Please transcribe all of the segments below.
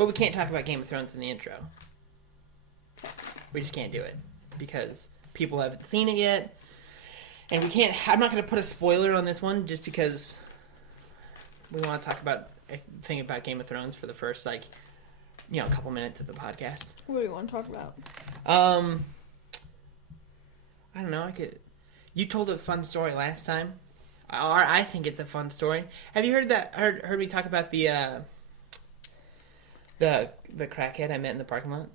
But we can't talk about Game of Thrones in the intro. We just can't do it because people haven't seen it yet. And we can't... I'm not going to put a spoiler on this one just because we want to talk about a thing about Game of Thrones for the first, like, you know, a couple minutes of the podcast. What do you want to talk about? I don't know. You told a fun story last time. Or I think it's a fun story. Have you heard me talk about the crackhead I met in the parking lot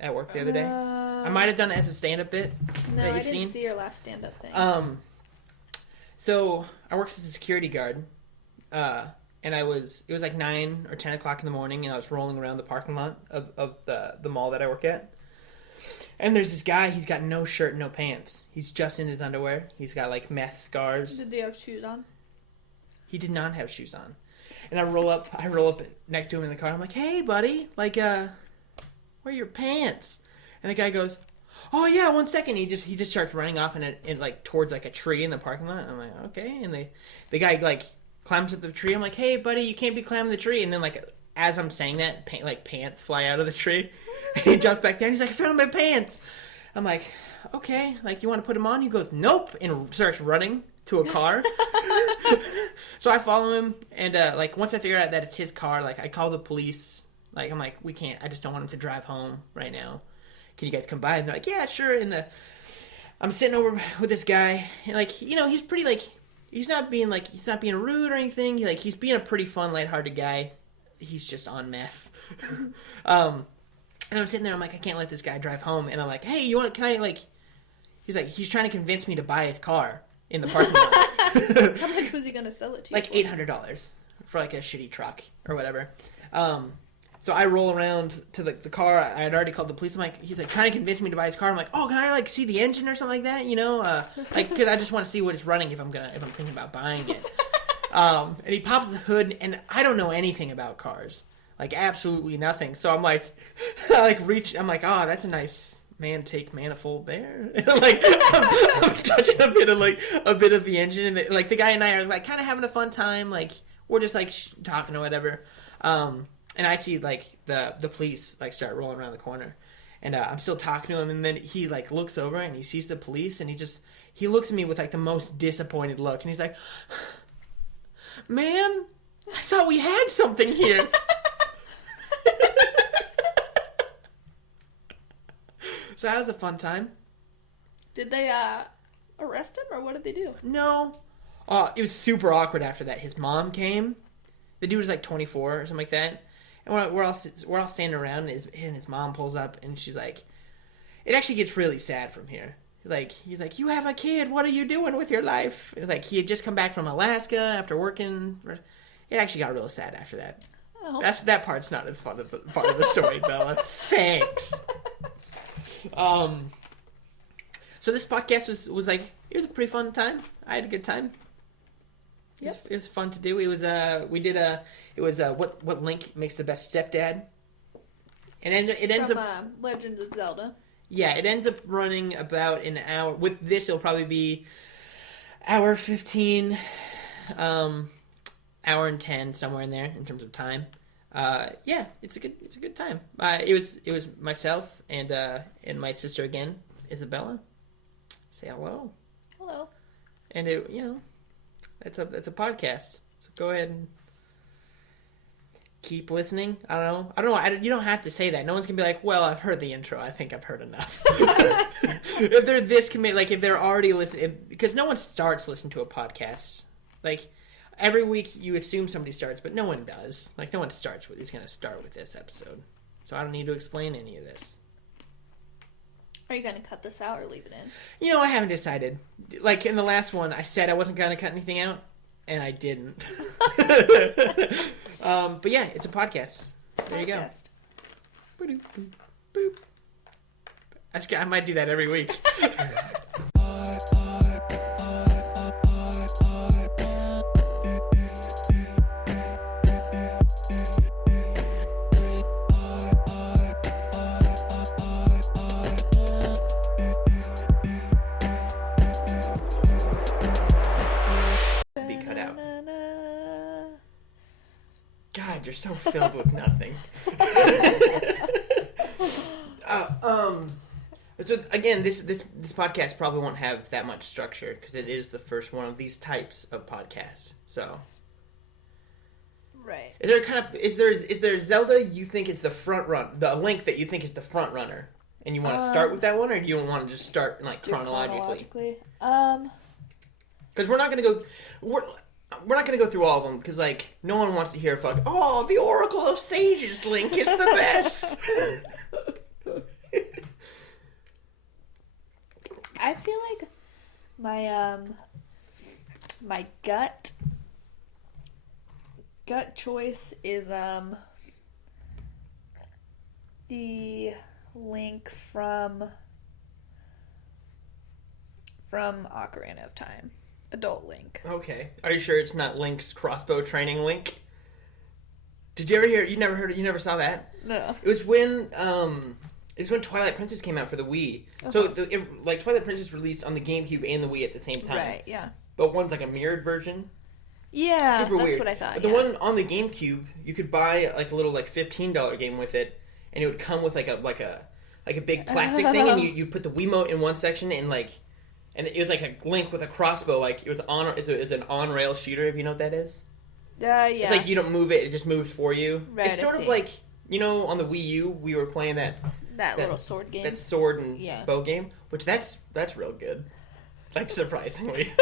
at work the other day? I might have done it as a stand-up bit. No, that you've I didn't seen. see your last stand-up thing. So I worked as a security guard, and it was like 9 or 10 o'clock in the morning, and I was rolling around the parking lot of the mall that I work at. And there's this guy, he's got no shirt, no pants. He's just in his underwear. He's got, like, meth scars. Did they have shoes on? He did not have shoes on. And I roll up next to him in the car. I'm like, hey, buddy, like, where are your pants? And the guy goes, oh, yeah, 1 second. He just starts running off in like, towards, like, a tree in the parking lot. I'm like, okay. And the guy, like, climbs up the tree. I'm like, hey, buddy, you can't be climbing the tree. And then, like, as I'm saying that, pants fly out of the tree. And he jumps back there and he's like, I found my pants. I'm like, okay, like, you want to put them on? He goes, nope, and starts running to a car. So I follow him, and like, once I figure out that it's his car, like, I call the police. Like, I'm like, we can't, I just don't want him to drive home right now. Can you guys come by? And they're like, yeah, sure. And I'm sitting over with this guy, and, like, you know, he's pretty, like, he's not being rude or anything. He's being a pretty fun, lighthearted guy. He's just on meth. And I'm sitting there, I'm like, I can't let this guy drive home. And I'm like, hey, he's trying to convince me to buy his car in the parking lot. How much was he going to sell it to you? Like $800 for, like, a shitty truck or whatever. So I roll around to the car. I had already called the police. He's like trying to convince me to buy his car. I'm like, oh, can I, like, see the engine or something like that? You know, like, because I just want to see what it's running if I'm thinking about buying it. And he pops the hood, and I don't know anything about cars. Like, absolutely nothing. So I'm like, I'm like, oh, that's a nice man-take manifold there. And I'm touching a bit of the engine. And, like, the guy and I are, like, kind of having a fun time. Like, we're just, like, talking or whatever. And I see, like, the police, like, start rolling around the corner. And I'm still talking to him. And then he, like, looks over and he sees the police. And he looks at me with, like, the most disappointed look. And he's like, man, I thought we had something here. So that was a fun time. Did they arrest him, or what did they do? No. It was super awkward after that. His mom came. The dude was like 24 or something like that. And we're all standing around, and his mom pulls up, and she's like, it actually gets really sad from here. Like, he's like, you have a kid. What are you doing with your life? Like, he had just come back from Alaska after working. It actually got real sad after that. Oh. That part's not as fun of the part of the story, Bella. Thanks. So this podcast was like, it was a pretty fun time. I had a good time. Yep. It was fun to do. It was what link makes the best stepdad? And it ends From, up Legends of Zelda. Yeah, it ends up running about an hour. With this, it'll probably be hour 15, hour and 10, somewhere in there in terms of time. Yeah, it's a good time. It was myself and my sister again, Ysabella. Say hello. Hello. And it's a podcast. So go ahead and keep listening. I don't know. You don't have to say that. No one's gonna be like, well, I've heard the intro. I think I've heard enough. If they're this committed, like if they're already listening, because no one starts listening to a podcast. Like every week you assume somebody starts, but no one does. Like no one starts with, he's gonna start with this episode. So I don't need to explain any of this. Are you gonna cut this out or leave it in? I haven't decided. Like in the last one, I said I wasn't gonna cut anything out, and I didn't. But yeah, it's a podcast. There you go. Boop, boop, boop. I might do that every week. God, you're so filled with nothing. But so again, this podcast probably won't have that much structure because it is the first one of these types of podcasts. So, Right. is there Zelda you think is the Link that you think is the front runner, and you want to start with that one, or do you want to just start like chronologically? Because we're not gonna go. We're not going to go through all of them, because, like, no one wants to hear the Oracle of Sages Link is the best. I feel like my gut choice is, the Link from Ocarina of Time. Adult Link. Okay. Are you sure it's not Link's crossbow training Link? Did you ever hear? You never saw that? No. It was when Twilight Princess came out for the Wii. So Twilight Princess released on the GameCube and the Wii at the same time. Right. Yeah. But one's like a mirrored version. Yeah. Super that's weird. what I thought. But the one on the GameCube, you could buy like a little like $15 game with it, and it would come with like a big plastic thing, and you put the Wiimote in one section and it was like a Link with a crossbow. Like it's an on-rail shooter. If you know what that is. Yeah. It's like you don't move it; it just moves for you. Right. It's sort of like on the Wii U we were playing that little sword game. That sword and bow game, which that's real good. Like surprisingly.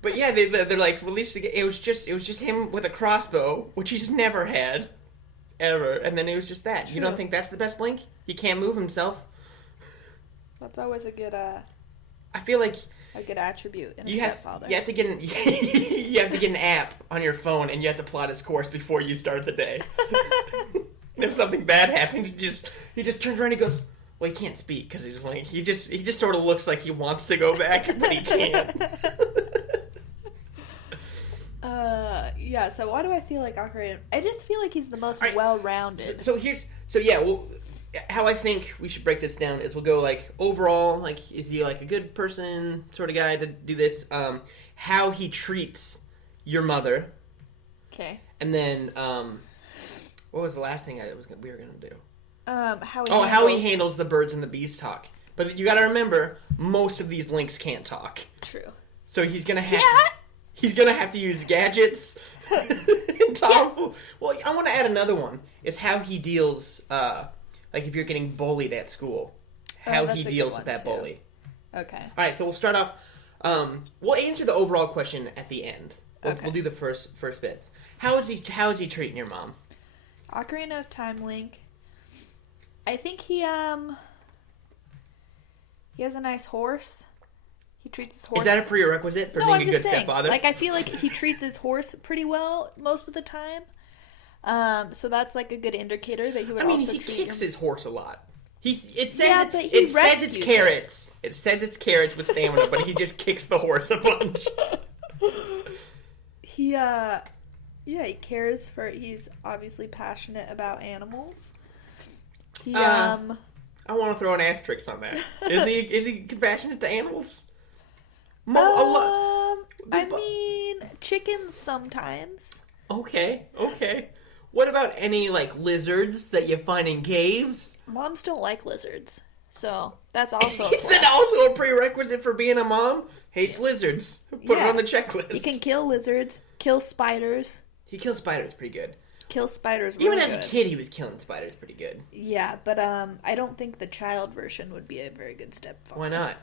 But yeah, they're like released the game. It was just him with a crossbow, which he's never had, ever. And then it was just that. True. You don't think that's the best Link? He can't move himself. That's always a good. I feel like a good attribute in a stepfather. You have to get an app on your phone, and you have to plot his course before you start the day. And if something bad happens, he just turns around and he goes, well, he can't speak because he's Link. He just sort of looks like he wants to go back, but he can't. Yeah, so why do I feel like Ocarina? I just feel like he's the most well-rounded. How I think we should break this down is we'll go like overall, like is he like a good person sort of guy to do this? How he treats your mother. Okay. And then what was the last thing we were gonna do? How he handles the birds and the bees talk. But you got to remember, most of these Links can't talk. True. So he's gonna have to use gadgets. And talk. Yeah. Well, I want to add another one. Is how he deals. Like if you're getting bullied at school, how he deals with that bully. Okay. All right, so we'll start off. We'll answer the overall question at the end. We'll do the first bits. How is he treating your mom? Ocarina of Time Link. I think he has a nice horse. He treats his horse. Is that a prerequisite for being a good stepfather? Like I feel like he treats his horse pretty well most of the time. So that's like a good indicator that he would also treat. He kicks his horse a lot. It says it's carrots. It says it's carrots with stamina, but he just kicks the horse a bunch. He cares for. He's obviously passionate about animals. I want to throw an asterisk on that. Is he compassionate to animals? I mean, chickens sometimes. Okay. What about any, like, lizards that you find in caves? Moms don't like lizards, so that's also Is that also a prerequisite for being a mom? Hates lizards. Put it on the checklist. He can kill lizards, kill spiders. He kills spiders pretty good. Kills spiders really good. Even as a kid, he was killing spiders pretty good. Yeah, but I don't think the child version would be a very good stepfather. Why not?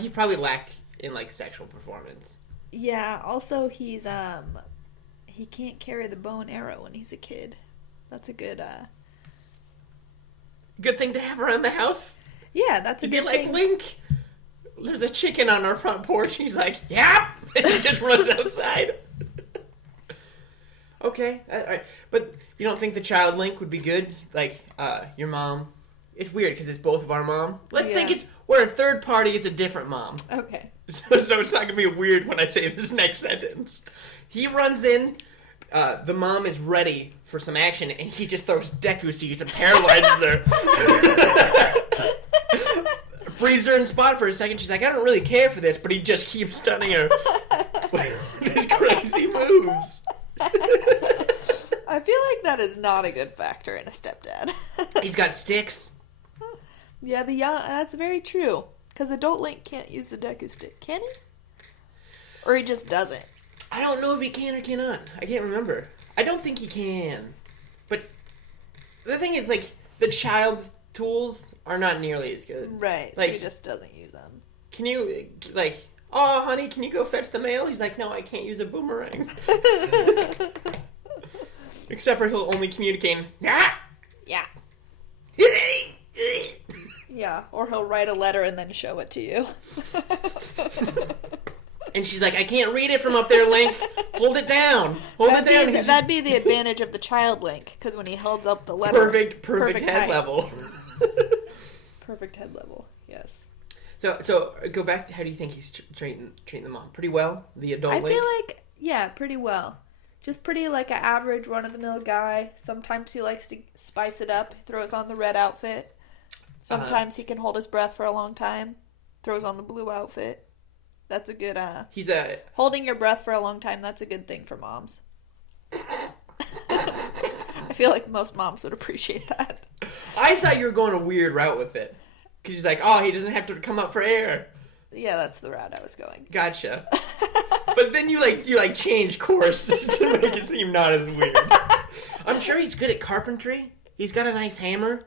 He'd probably lack in, like, sexual performance. Yeah, also he's, he can't carry the bow and arrow when he's a kid. That's a good, good thing to have around the house? Yeah, that's a good thing. Like, Link, there's a chicken on our front porch. He's like, yeah! And he just runs outside. Okay, all right. But you don't think the child Link would be good? Like, your mom? It's weird because it's both of our mom. Let's think we're a third party, it's a different mom. Okay. So it's not going to be weird when I say this next sentence. He runs in, the mom is ready for some action, and he just throws Deku seeds and paralyzes her. Frees her in spot for a second. She's like, I don't really care for this, but he just keeps stunning her with his crazy moves. I feel like that is not a good factor in a stepdad. He's got sticks. Yeah, that's very true. Because adult Link can't use the Deku Stick, can he? Or he just doesn't? I don't know if he can or cannot. I can't remember. I don't think he can. But the thing is, like, the child's tools are not nearly as good. Right, like, so he just doesn't use them. Can you, like, oh, honey, can you go fetch the mail? He's like, no, I can't use a boomerang. Except for he'll only communicate, yeah. Yeah, or he'll write a letter and then show it to you. And she's like, I can't read it from up there, Link. Hold it down. That'd be the advantage of the child Link, because when he holds up the letter... Perfect head level. Perfect head level, yes. So go back to how do you think he's treating the mom? Pretty well? The adult Link? I feel like, yeah, pretty well. Just pretty like an average run-of-the-mill guy. Sometimes he likes to spice it up. He throws on the red outfit. Sometimes he can hold his breath for a long time. Throws on the blue outfit. That's a good, holding your breath for a long time, that's a good thing for moms. I feel like most moms would appreciate that. I thought you were going a weird route with it. Because she's like, oh, he doesn't have to come up for air. Yeah, that's the route I was going. Gotcha. But then you change course to make it seem not as weird. I'm sure he's good at carpentry. He's got a nice hammer.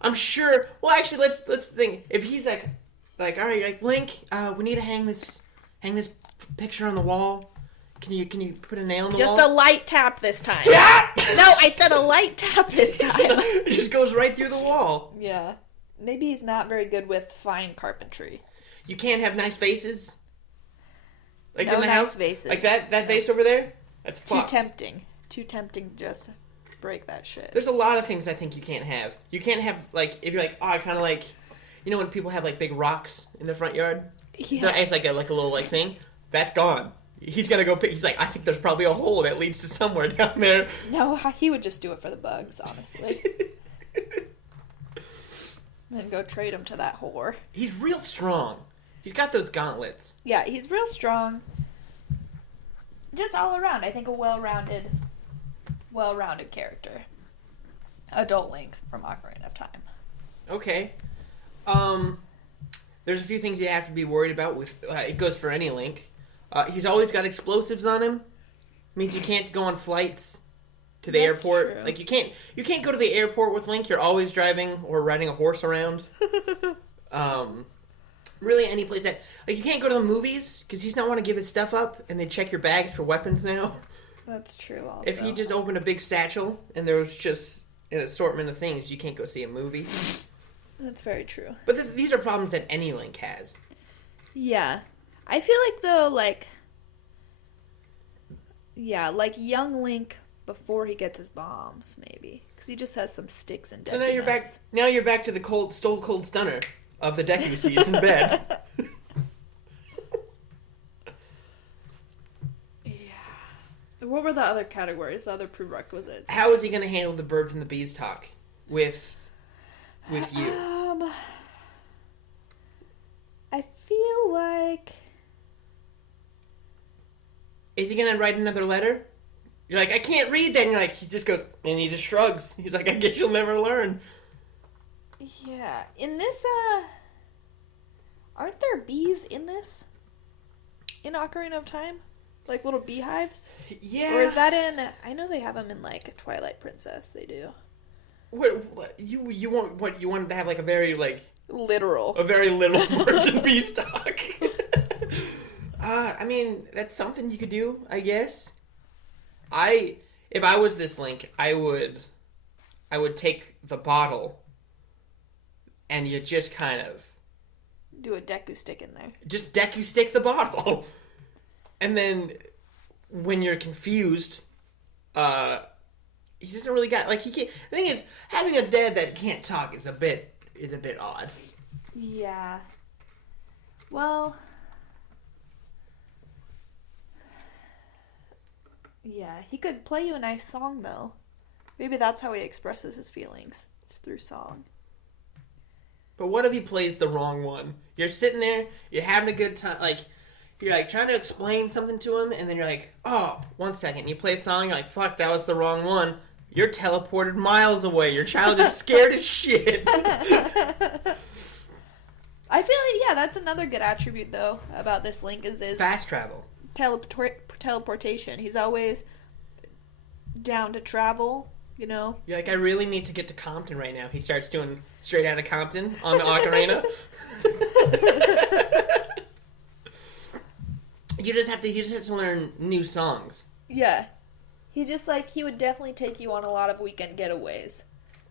I'm sure. Well, actually, let's think. If he's like, all right, like Link, we need to hang this picture on the wall. Can you put a nail in the wall? Just a light tap this time. Yeah. No, I said a light tap this time. It just goes right through the wall. Yeah. Maybe he's not very good with fine carpentry. You can't have nice faces. Like no in the nice house, faces. like that vase over there. That's fucked. Too tempting. To just break that shit. There's a lot of things I think you can't have. You can't have like if you're like, oh, I kind of like, you know, when people have like big rocks in their front yard. Yeah. It's like a little like thing. That's gone. He's gonna go pick. He's like, I think there's probably a hole that leads to somewhere down there. No, he would just do it for the bugs, honestly. Then go trade him to that whore. He's real strong. He's got those gauntlets. Yeah, he's real strong. Just all around, I think a well-rounded character. Adult Link from Ocarina of Time. Okay. There's a few things you have to be worried about with. It goes for any Link. He's always got explosives on him. Means you can't go on flights to the airport. True. Like you can't go to the airport with Link. You're always driving or riding a horse around. Really, any place that like you can't go to the movies because he's not want to give his stuff up, and they check your bags for weapons now. That's true. Also, if he just opened a big satchel and there was just an assortment of things, you can't go see a movie. That's very true. But these are problems that any Link has. Yeah, I feel like though, like young Link before he gets his bombs, maybe because he just has some sticks and. So now you're back. Now you're back to the Stone Cold Stunner of the Deku seeds in bed. Yeah. What were the other categories? The other prerequisites? How is he going to handle the birds and the bees talk with you? I feel like. Is he going to write another letter? You're like, I can't read that. And you're like, he just goes, and he just shrugs. He's like, I guess you'll never learn. Yeah. In this, aren't there bees in this? In Ocarina of Time? Like little beehives? Yeah. Or is that in, I know they have them in like Twilight Princess, they do. What you wanted to have like a very like... Literal. A very little birds and bees talk. I mean, that's something you could do, I guess. If I was this Link, I would take the bottle and you just kind of do a Deku stick in there. Just Deku stick the bottle. And then when you're confused, he doesn't really got like he can't. The thing is, having a dad that can't talk is a bit odd. Yeah. Well. Yeah, he could play you a nice song though. Maybe that's how he expresses his feelings. It's through song. But what if he plays the wrong one? You're sitting there, you're having a good time, like, you're like trying to explain something to him, and then you're like, oh, 1 second. And you play a song, you're like, fuck, that was the wrong one. You're teleported miles away. Your child is scared as shit. I feel like, yeah, that's another good attribute, though, about this Link is his Fast travel. teleportation. He's always down to travel, you know? You're like, I really need to get to Compton right now. He starts doing Straight Outta Compton on the ocarina. You just have to learn new songs. Yeah. He just, like, he would definitely take you on a lot of weekend getaways.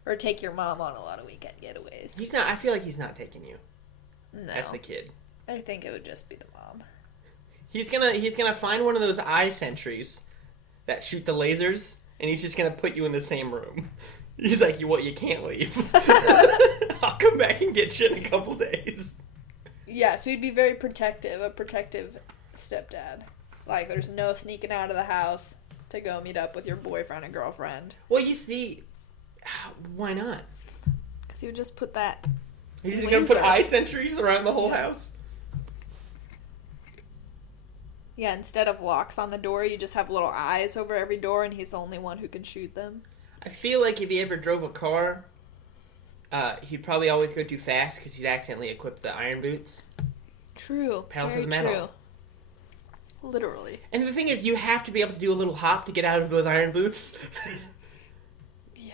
Or take your mom on a lot of weekend getaways. He's not, I feel like he's not taking you. No. That's the kid. I think it would just be the mom. He's gonna find one of those eye sentries that shoot the lasers, and he's just gonna put you in the same room. He's like, you can't leave. I'll come back and get you in a couple days. Yeah, so he'd be very protective, a protective stepdad. Like, there's no sneaking out of the house to go meet up with your boyfriend and girlfriend. Well, you see, why not? Because he would just put that He's just gonna put eye sentries around the whole house. Yeah, instead of locks on the door, you just have little eyes over every door, and he's the only one who can shoot them. I feel like if he ever drove a car, he'd probably always go too fast because he'd accidentally equip the iron boots. True. Pedal very to the metal. True. Literally. And the thing is, you have to be able to do a little hop to get out of those iron boots. Yeah.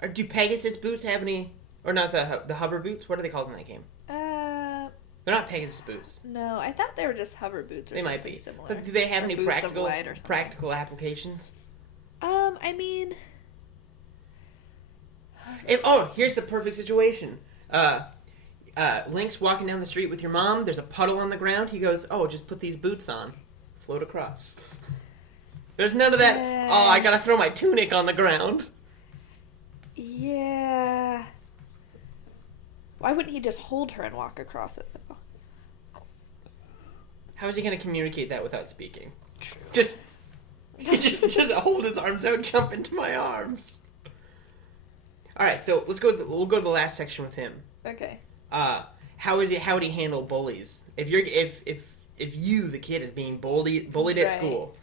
Or do Pegasus boots have any... Or not the hover boots? What are they called in that game? They're not Pegasus boots. No, I thought they were just hover boots or they something might be similar. But do they have any practical applications? I mean... Here's the perfect situation. Link's walking down the street with your mom. There's a puddle on the ground. He goes, just put these boots on. Float across. There's none of that, I gotta throw my tunic on the ground. Yeah. Why wouldn't he just hold her and walk across it, though? How is he gonna communicate that without speaking? Just hold his arms out, jump into my arms. Alright, so we'll go to the last section with him. Okay. How would he handle bullies? If you, the kid, is being bullied at school,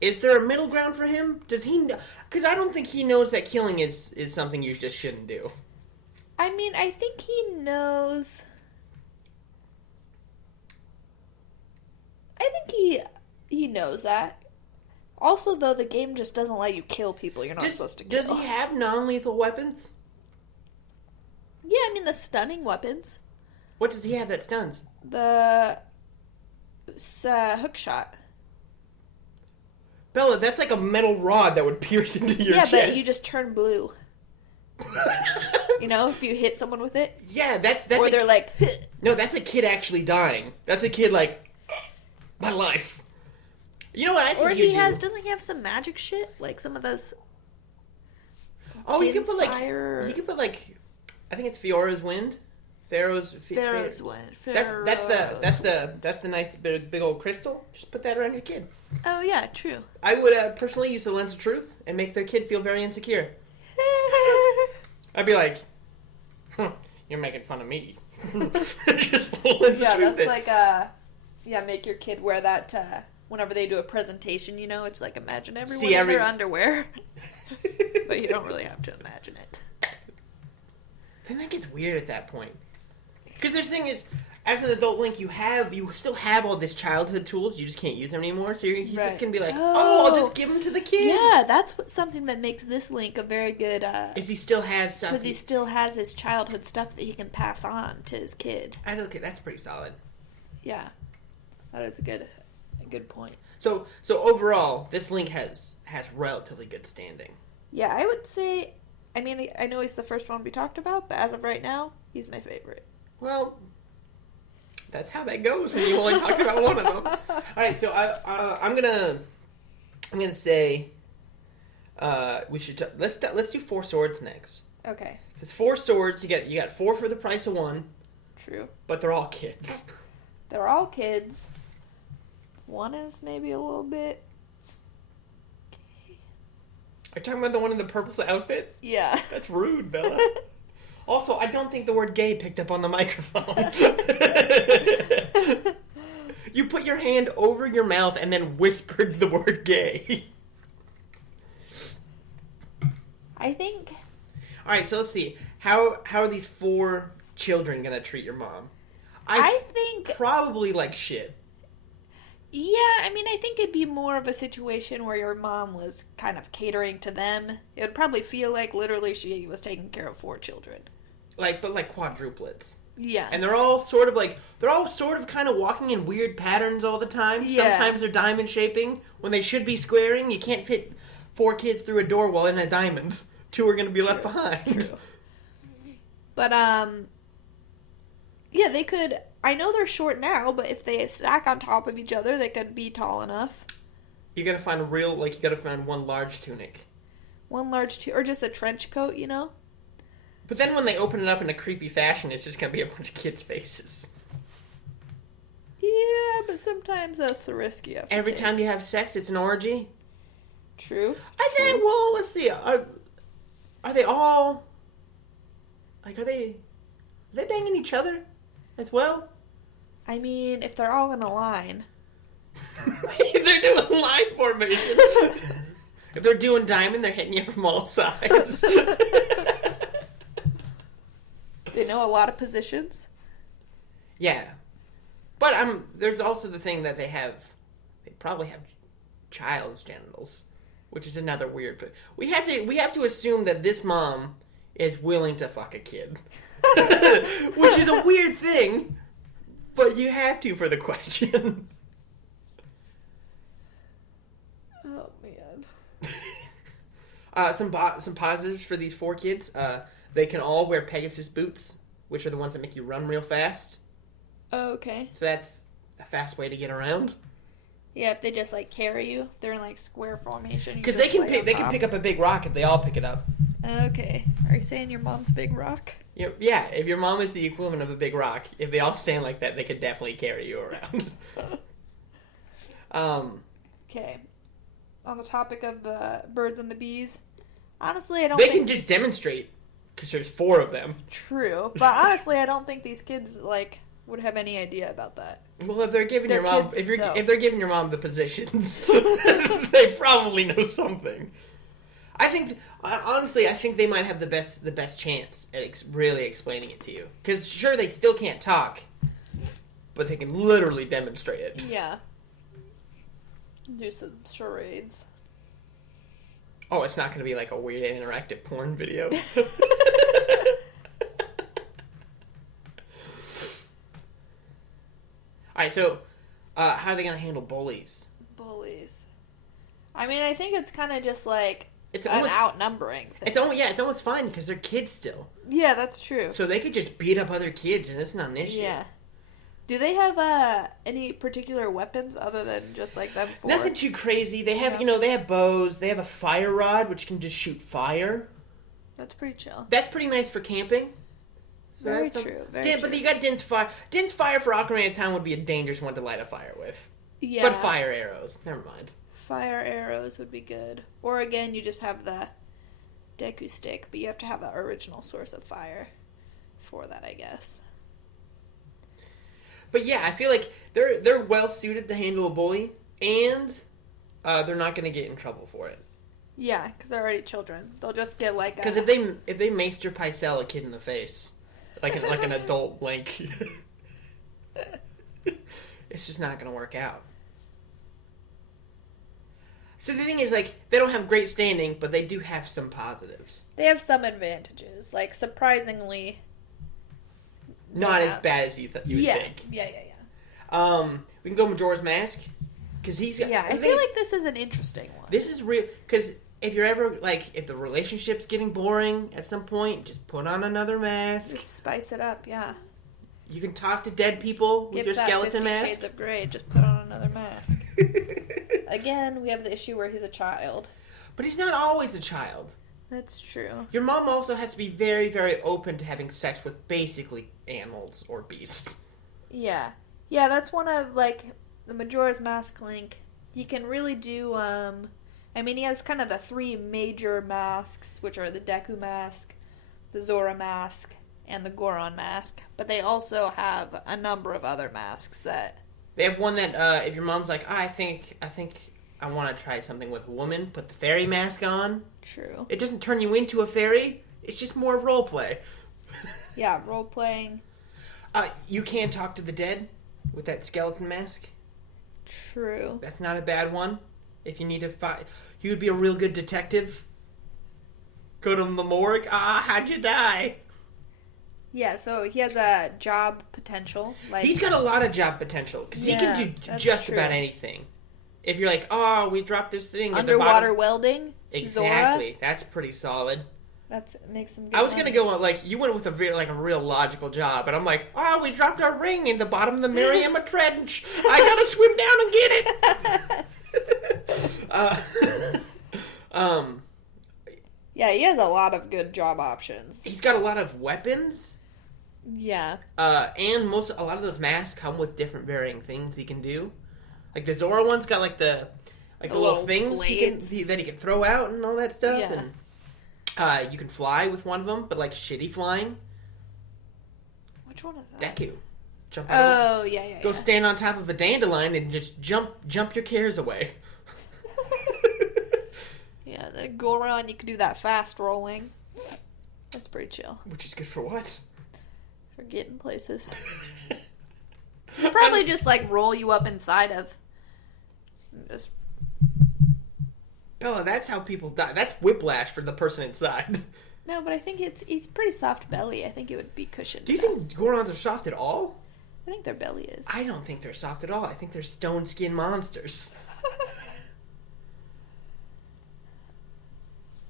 is there a middle ground for him? Does he? Because I don't think he knows that killing is something you just shouldn't do. I mean, I think he knows. I think he knows that. Also, though, the game just doesn't let you kill people you're not supposed to kill. Does he have non-lethal weapons? Yeah, I mean the stunning weapons. What does he have that stuns? The hook shot. Bella, that's like a metal rod that would pierce into your chest. Yeah, but you just turn blue. You know, if you hit someone with it. Yeah, that's or they're like... No, that's a kid actually dying. That's a kid like, my life. You know what I think doesn't he have some magic shit? Like some of those... Oh, you could put like, I think it's Fiora's Wind. Pharaoh's Wind. That's the nice big old crystal. Just put that around your kid. Oh yeah, true. I would personally use the lens of truth and make their kid feel very insecure. I'd be like, you're making fun of me. Just the lens of truth. That's like make your kid wear that whenever they do a presentation. You know, it's like imagine everyone in their underwear, but you don't really have to imagine it. Then that gets weird at that point. Because the thing is, as an adult Link, you still have all this childhood tools. You just can't use them anymore. So he's just gonna be like, I'll just give them to the kid. Yeah, that's something that makes this Link a very good. Is he still has stuff? Because he still has his childhood stuff that he can pass on to his kid. That's pretty solid. Yeah, that is a good point. So overall, this Link has relatively good standing. Yeah, I would say. I mean, I know he's the first one we talked about, but as of right now, he's my favorite. Well, that's how that goes when you only talked about one of them. All right, so I'm gonna say we should let's do 4 swords next. Okay. Because 4 swords, you got 4 for the price of 1. True. But they're all kids. They're all kids. One is maybe a little bit. Are you talking about the one in the purple outfit? Yeah. That's rude, Bella. Also, I don't think the word gay picked up on the microphone. You put your hand over your mouth and then whispered the word gay. I think... Alright, so let's see. How are these 4 children gonna treat your mom? I think... Probably like shit. Yeah, I mean, I think it'd be more of a situation where your mom was kind of catering to them. It would probably feel like literally she was taking care of 4 children. But quadruplets. Yeah. And they're all sort of kind of walking in weird patterns all the time. Yeah. Sometimes they're diamond shaping when they should be squaring. You can't fit 4 kids through a door while in a diamond. 2 are going to be left behind. True. But, yeah, they could... I know they're short now, but if they stack on top of each other, they could be tall enough. You gotta find you gotta find one large tunic. One large or just a trench coat, you know? But then when they open it up in a creepy fashion, it's just gonna be a bunch of kids' faces. Yeah, but sometimes that's the risk you have to Every take. time you have sex, it's an orgy? True. I think, well, let's see. Are they all... are they banging each other as well? I mean, if they're all in a line. They're doing line formation. If they're doing diamond, they're hitting you from all sides. They know a lot of positions. Yeah. But there's also the thing that they probably have child's genitals, which is another weird... But we have to assume that this mom is willing to fuck a kid. Which is a weird thing, but you have to for the question. Oh, man. Some positives for these 4 kids. They can all wear Pegasus boots, which are the ones that make you run real fast. Oh, okay. So that's a fast way to get around. Yeah, if they just, carry you. If they're in, square formation. Because they can pick up a big rock if they all pick it up. Okay. Are you saying your mom's big rock? Yeah, if your mom is the equivalent of a big rock, if they all stand like that, they could definitely carry you around. Okay. On the topic of the birds and the bees, honestly, I don't They think... can just demonstrate, because there's 4 of them. True. But honestly, I don't think these kids, would have any idea about that. Well, if they're giving They're your mom... kids If they're giving your mom the positions, they probably know something. Honestly, I think they might have the best chance at really explaining it to you. Because, sure, they still can't talk, but they can literally demonstrate it. Yeah. Do some charades. Oh, it's not going to be like a weird interactive porn video. Alright, so, how are they going to handle bullies? Bullies. I mean, I think it's kind of just It's an almost, outnumbering thing. it's almost fine because they're kids still. Yeah, that's true. So they could just beat up other kids and it's not an issue. Yeah. Do they have any particular weapons other than just them 4? Nothing too crazy. They have, they have bows. They have a fire rod, which can just shoot fire. That's pretty chill. That's pretty nice for camping. So Very true. But you got Din's fire. Din's fire for Ocarina of Time would be a dangerous one to light a fire with. Yeah. But fire arrows. Never mind. Fire arrows would be good. Or again, you just have the Deku stick, but you have to have an original source of fire for that, I guess. But yeah, I feel like they're well suited to handle a bully, and they're not going to get in trouble for it. Yeah, because they're already children. They'll just get because if they Maester Pycelle a kid in the face, like an adult Link, it's just not going to work out. So the thing is, they don't have great standing, but they do have some positives. They have some advantages, surprisingly. Not as bad as you would think. Yeah. We can go Majora's Mask, because he's... Yeah, I feel like this is an interesting one. This is real, because if you're ever, if the relationship's getting boring at some point, just put on another mask. Just spice it up, yeah. You can talk to dead people with your skeleton 50 mask. Shades of Grey, just put on another mask. Again, we have the issue where he's a child. But he's not always a child. That's true. Your mom also has to be very, very open to having sex with basically animals or beasts. Yeah. Yeah, that's one of, the Majora's Mask Link. He can really do, he has kind of the 3 major masks, which are the Deku Mask, the Zora Mask, and the Goron Mask. But they also have a number of other masks that... They have one that, if your mom's like, I think I want to try something with a woman, put the fairy mask on. True. It doesn't turn you into a fairy. It's just more roleplay. Yeah, role playing. You can talk to the dead with that skeleton mask. True. That's not a bad one. If you need to fight, you would be a real good detective. Go to the morgue. How'd you die? Yeah, so he has a job potential. Like He's got a lot of job potential because he can do just about anything. If you're like, oh, we dropped this thing underwater welding. Exactly, Zora? That's pretty solid. That makes him good. I was gonna go like you went with a real logical job, and I'm like, oh, we dropped our ring in the bottom of the Mariana Trench. I gotta swim down and get it. Yeah, he has a lot of good job options. He's got a lot of weapons. Yeah. And a lot of those masks come with different varying things he can do. Like the Zora one's got like the little things that he can throw out and all that stuff. Yeah. And you can fly with one of them, but like shitty flying. Which one is that? Deku. Jump out yeah. Go stand on top of a dandelion and just jump your cares away. Yeah, then go around. You can do that fast rolling. That's pretty chill. Which is good for what? For getting places. Probably just like roll you up inside of. Just. Bella, that's how people die. That's whiplash for the person inside. No, but I think he's pretty soft belly. I think it would be cushioned. Do you think Gorons are soft at all? I think their belly is. I don't think they're soft at all. I think they're stone skin monsters.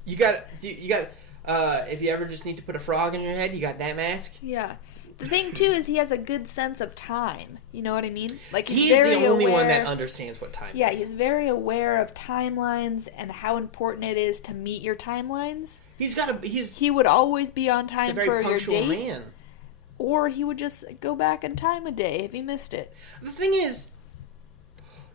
You got if you ever just need to put a frog in your head, you got that mask. Yeah. The thing too is he has a good sense of time. You know what I mean? Like he's the only one that understands what time is. Yeah, he's very aware of timelines and how important it is to meet your timelines. He would always be on time for your date. Man. Or he would just go back in time a day if he missed it. The thing is,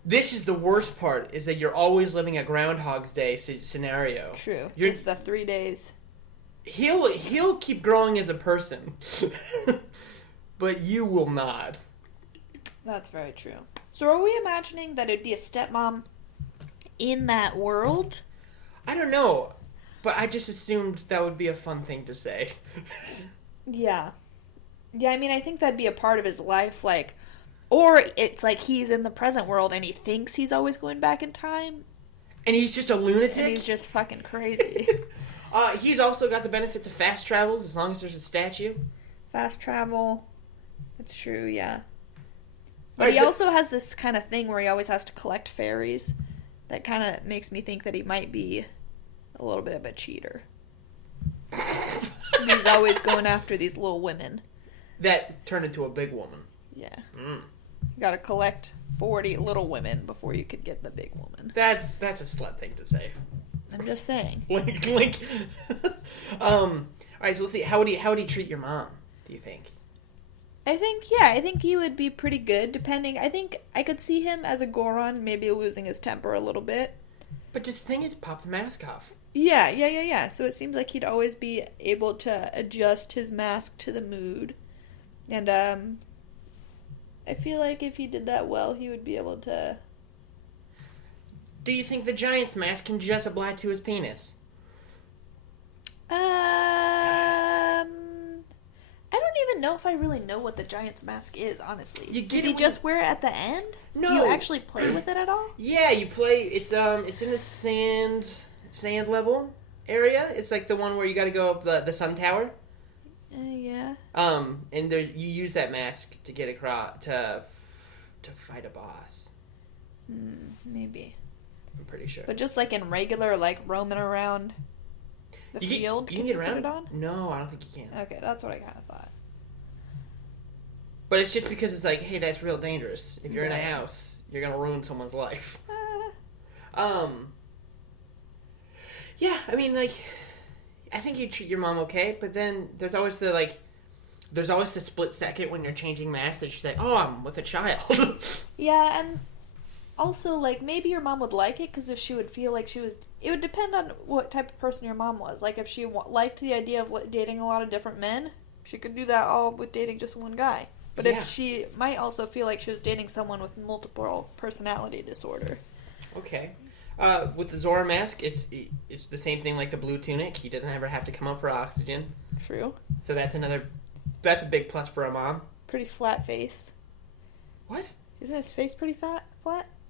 this is the worst part, is that you're always living a Groundhog's Day scenario. True. Just the 3 days. He'll keep growing as a person. But you will not. That's very true. So are we imagining that it'd be a stepmom in that world? I don't know. But I just assumed that would be a fun thing to say. Yeah. Yeah, I mean, I think that'd be a part of his life, like... Or it's like he's in the present world and he thinks he's always going back in time. And he's just a lunatic? And he's just fucking crazy. He's also got the benefits of fast travels as long as there's a statue. Fast travel. That's true, yeah. But he also has this kind of thing where he always has to collect fairies. That kind of makes me think that he might be a little bit of a cheater. He's always going after these little women. That turn into a big woman. Yeah. You gotta collect 40 little women before you could get the big woman. That's a slut thing to say. I'm just saying. Alright, so let's see. How would he treat your mom, do you think? I think he would be pretty good, depending. I think I could see him as a Goron, maybe losing his temper a little bit. But just the thing is, pop the mask off. Yeah. So it seems like he'd always be able to adjust his mask to the mood. And, I feel like if he did that well, he would be able to... Do you think the Giant's mask can just apply to his penis? I don't even know if I really know what the Giant's mask is, honestly. Does he just wear it at the end? No. Do you actually play with it at all? Yeah, you play... It's in a sand level area. It's like the one where you gotta go up the sun tower. Yeah. And you use that mask to get across to fight a boss. Maybe. I'm pretty sure. But just like in regular, like roaming around the field, you can get around. Put it on? No, I don't think you can. Okay, that's what I kind of thought. But it's just because it's like, hey, that's real dangerous. If you're in a house, you're gonna ruin someone's life. Yeah, I mean, like. I think you treat your mom okay, but then there's always the split second when you're changing masks that she's like, oh, I'm with a child. Yeah, and also, like, maybe your mom would like it, because if she would feel like she was... It would depend on what type of person your mom was. Like, if she liked the idea of dating a lot of different men, she could do that all with dating just one guy. But if she might also feel like she was dating someone with multiple personality disorder. Okay. With the Zora mask, it's the same thing like the blue tunic. He doesn't ever have to come up for oxygen. True. So that's another That's a big plus for a mom. Pretty flat face. What? Isn't his face pretty flat?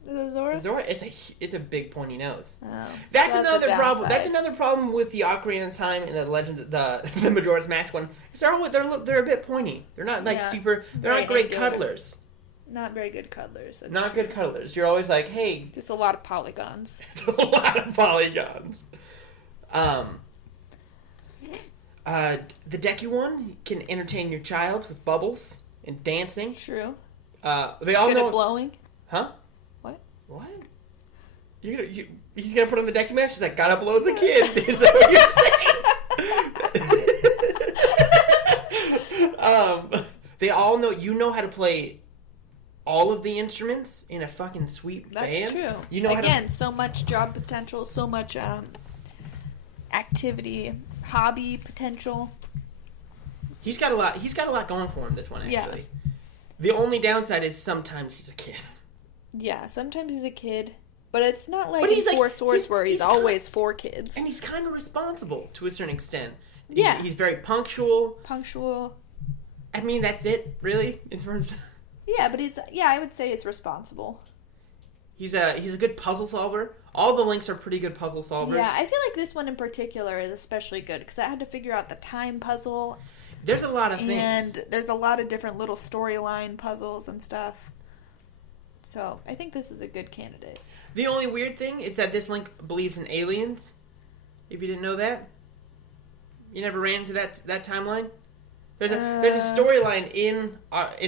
Is Zora? Zora, it's a big pointy nose. Oh, that's so another problem. downside. That's another problem with the Ocarina of Time and the Legend, the Majora's Mask one. Is they're a bit pointy. They're not like super. They're Very not great angular. cuddlers. Not very good cuddlers. That's Not true. good cuddlers. You're always like, hey. Just a lot of polygons. A lot of polygons. The Deku one can entertain your child with bubbles and dancing. True. They all Good know. at blowing. Huh? What? What? He's gonna put on the Deku mask. She's like, gotta blow the kid. Is that what you're saying? They all know. You know how to play all of the instruments in a fucking sweet band. That's true. You know Again, so much job potential, so much activity, hobby potential. He's got a lot. He's got a lot going for him. This one, actually. Yeah. The only downside is sometimes he's a kid. Yeah, sometimes he's a kid, but it's not like But he's in like- Four Swords where he's he's always for kids. And he's kind of responsible to a certain extent. Yeah. He's very punctual. Punctual. I mean, that's it, really. In terms, Yeah, but I would say he's responsible. he's a good puzzle solver. All the Links are pretty good puzzle solvers. Yeah, I feel like this one in particular is especially good because I had to figure out the time puzzle. There's a lot of things. And there's a lot of different little storyline puzzles and stuff. So, I think this is a good candidate. The only weird thing is that this Link believes in aliens. If you didn't know that. You never ran into that timeline? There's a storyline in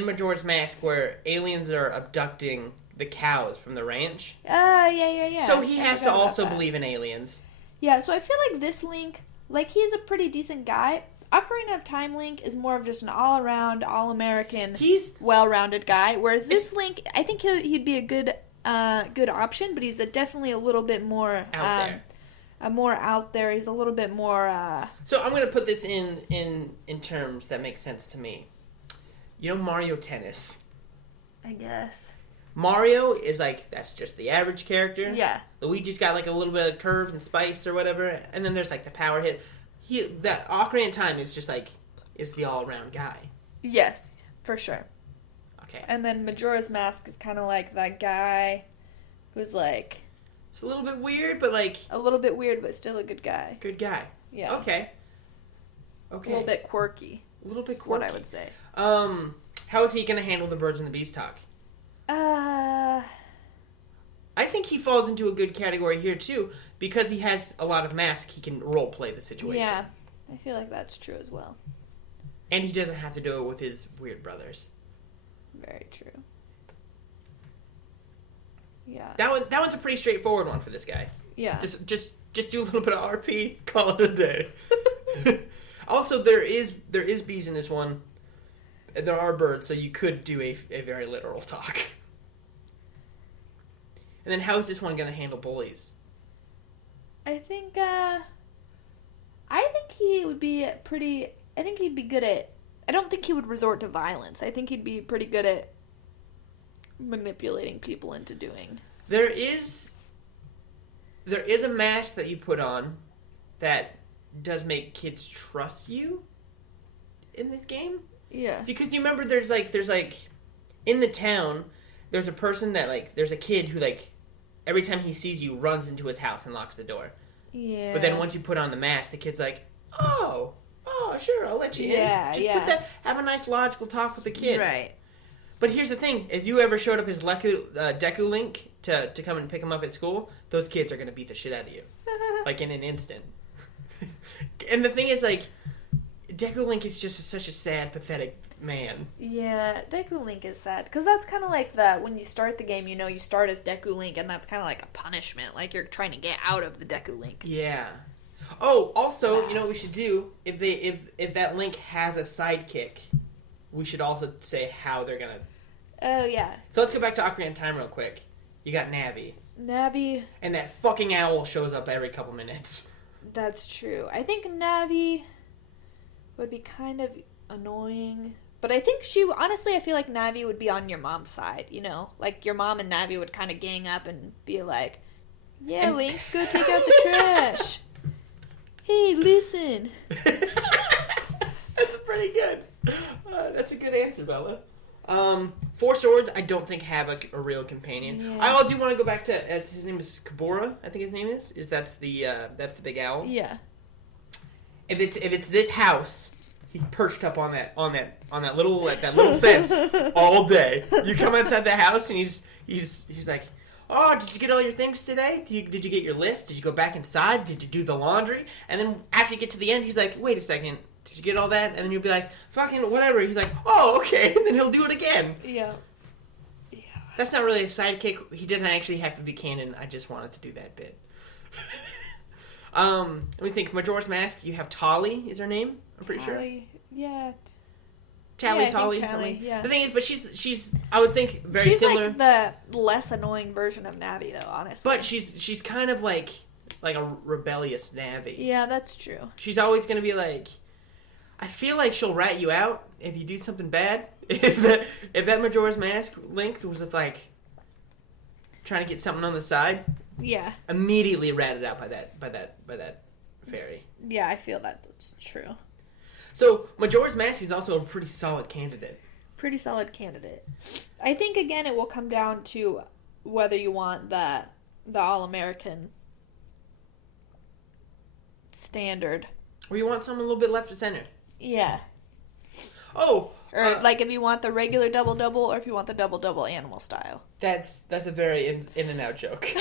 Majora's Mask where aliens are abducting the cows from the ranch. Yeah. So he I has to forgot about also that. believe in aliens. Yeah, so I feel like this Link, like, he's a pretty decent guy. Ocarina of Time Link is more of just an all-around, all-American, He's well-rounded guy. Whereas this Link, I think he'd be a good option, but he's definitely a little bit more out there. More out there. He's a little bit more. So I'm going to put this in terms that make sense to me. You know Mario Tennis? I guess. Mario is like, that's just the average character. Yeah. Luigi's got like a little bit of curve and spice or whatever. And then there's like the power hit. That Ocarina of Time is just like, is the all-around guy. Yes, for sure. Okay. And then Majora's Mask is kind of like that guy who's like It's a little bit weird, but like, a little bit weird, but still a good guy. good guy. Yeah. Okay. A little bit quirky. A little bit Is what quirky. I would say. How is he going to handle the birds and the bees talk? I think he falls into a good category here too, because he has a lot of mask. He can role play the situation. Yeah, I feel like that's true as well. And he doesn't have to do it with his weird brothers. Very true. Yeah. That one's a pretty straightforward one for this guy. Yeah. Just do a little bit of RP, call it a day. Also, there is bees in this one. There are birds, so you could do a very literal talk. And then how is this one going to handle bullies? I think he would be pretty. I think he'd be good at. I don't think he would resort to violence. I think he'd be pretty good at manipulating people into doing. There is a mask that you put on that does make kids trust you in this game. Yeah. Because you remember there's like in the town there's a person that like there's a kid who like every time he sees you runs into his house and locks the door. Yeah. But then once you put on the mask, the kid's like, "Oh, sure, I'll let you in." Yeah, Just yeah. put that, have a nice logical talk with the kid. Right. But here's the thing: if you ever showed up as Deku Link to come and pick him up at school, those kids are gonna beat the shit out of you, like in an instant. And the thing is, like, Deku Link is just such a sad, pathetic man. Yeah, Deku Link is sad. Because that's kind of like when you start the game, you start as Deku Link, and that's kind of like a punishment. Like, you're trying to get out of the Deku Link. Yeah. Oh, also, you know what we should do? If that Link has a sidekick, we should also say how they're gonna... Oh, yeah. So let's go back to Ocarina of Time real quick. You got Navi. Navi, And that fucking owl shows up every couple minutes. that's true. I think Navi would be kind of annoying. But I think honestly, I feel like Navi would be on your mom's side, Like, your mom and Navi would kind of gang up and be like, yeah, And- Link, go take out the trash. Hey, listen. That's pretty good. That's a good answer, Bella. Four Swords, I don't think have a real companion. Yeah. I do want to go back to his name is Kabora. I think his name is. That's the big owl. Yeah. If it's this house, he's perched up on that little fence all day. You come outside the house and he's like, oh, did you get all your things today? Did you get your list? Did you go back inside? Did you do the laundry? And then after you get to the end, he's like, wait a second. Did you get all that? And then you'll be like, fucking whatever. He's like, oh, okay. And then he'll do it again. Yeah. That's not really a sidekick. He doesn't actually have to be canon. I just wanted to do that bit. Let me think. Majora's Mask, you have Tali is her name, I'm pretty sure. Yeah. Tali, Yeah, I Tali, think Tali, something. yeah. The thing is, but she's I would think very similar. She's like the less annoying version of Navi, though, honestly. But she's kind of like a rebellious Navi. Yeah, that's true. She's always going to be like, I feel like she'll rat you out if you do something bad. If that Majora's Mask Link was like trying to get something on the side, yeah, immediately ratted out by that fairy. Yeah, I feel that's true. So Majora's Mask is also a pretty solid candidate. Pretty solid candidate. I think again it will come down to whether you want the All-American standard, or you want someone a little bit left of center. Yeah. Oh. Or like if you want the regular double-double or if you want the double-double animal style. That's a very in and out joke.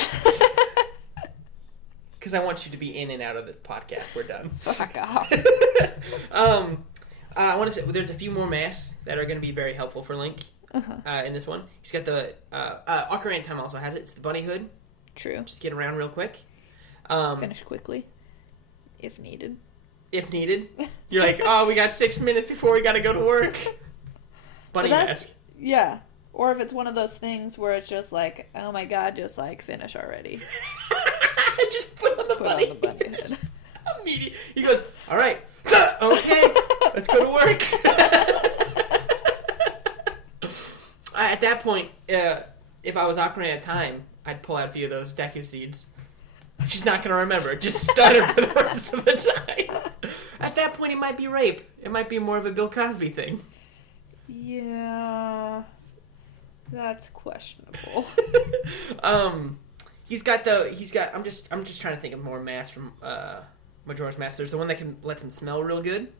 Because I want you to be in and out of this podcast. We're done. Fuck off. I want to say there's a few more masks that are going to be very helpful for Link in this one. He's got the Ocarina of Time also has it. It's the bunny hood. True. Just get around real quick. Finish quickly, if needed. If needed. You're like, oh, we got 6 minutes before we got to go to work. Bunny mask. Yeah. Or if it's one of those things where it's just like, oh my god, just like finish already. Just put on the bunny hood. Immediately. He goes, all right, okay, let's go to work. At that point, if I was Ocarina of Time, I'd pull out a few of those Deku seeds. She's not going to remember. Just stutter for the rest of the time. At that point, it might be rape. It might be more of a Bill Cosby thing. Yeah. That's questionable. I'm just trying to think of more masks from Majora's Mask. There's the one that can let him smell real good.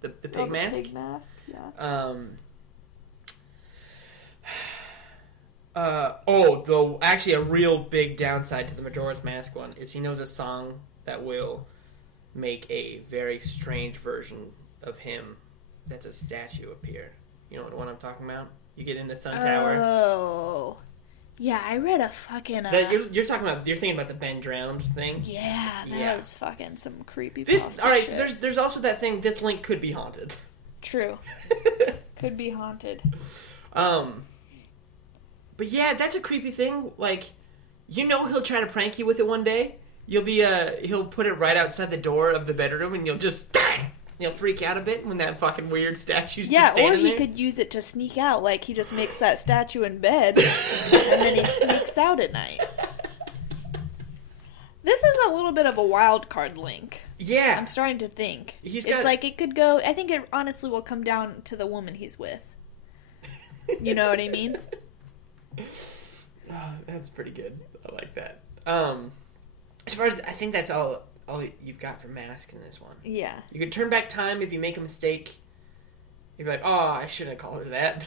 The pig mask. The pig mask, yeah. Actually a real big downside to the Majora's Mask one is he knows a song that will make a very strange version of him that's a statue appear. You know what I'm talking about? You get in the sun tower. Oh. Yeah, I read a fucking... You're thinking about the Ben drowned thing? Yeah, that was fucking some creepy Alright, shit. so there's also that thing, this Link could be haunted. True. Could be haunted. But yeah, that's a creepy thing. Like, he'll try to prank you with it one day. He'll put it right outside the door of the bedroom, and you'll freak out a bit when that fucking weird statue's just standing there. Yeah, or he could use it to sneak out. Like, he just makes that statue in bed, and then he sneaks out at night. This is a little bit of a wild card Link. Yeah. I'm starting to think. It could go... I think it honestly will come down to the woman he's with. You know what I mean? Oh, that's pretty good. I like that. As far as I think that's all you've got for masks in this one. Yeah. You can turn back time if you make a mistake. You're like, oh, I shouldn't have called her that.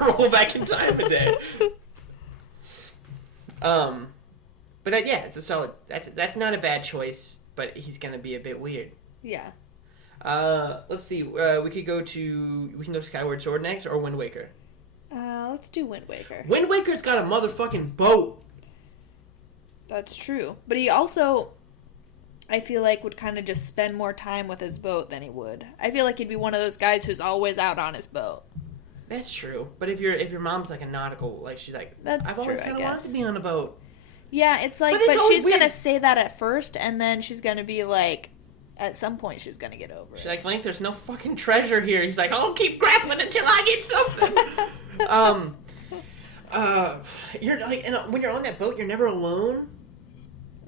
Roll back in time a day. But it's a solid. That's not a bad choice, but he's gonna be a bit weird. Yeah. Let's see. We can go Skyward Sword next or Wind Waker. Let's do Wind Waker. Wind Waker's got a motherfucking boat. That's true. But he also, I feel like, would kind of just spend more time with his boat than he would. I feel like he'd be one of those guys who's always out on his boat. That's true. But if your mom's like a nautical, like she's like, I've always kind of wanted to be on a boat. Yeah, it's like, but she's going to say that at first, and then she's going to be like, at some point she's going to get over it. She's like, Link, there's no fucking treasure here. He's like, I'll keep grappling until I get something. You're like, and when you're on that boat, you're never alone.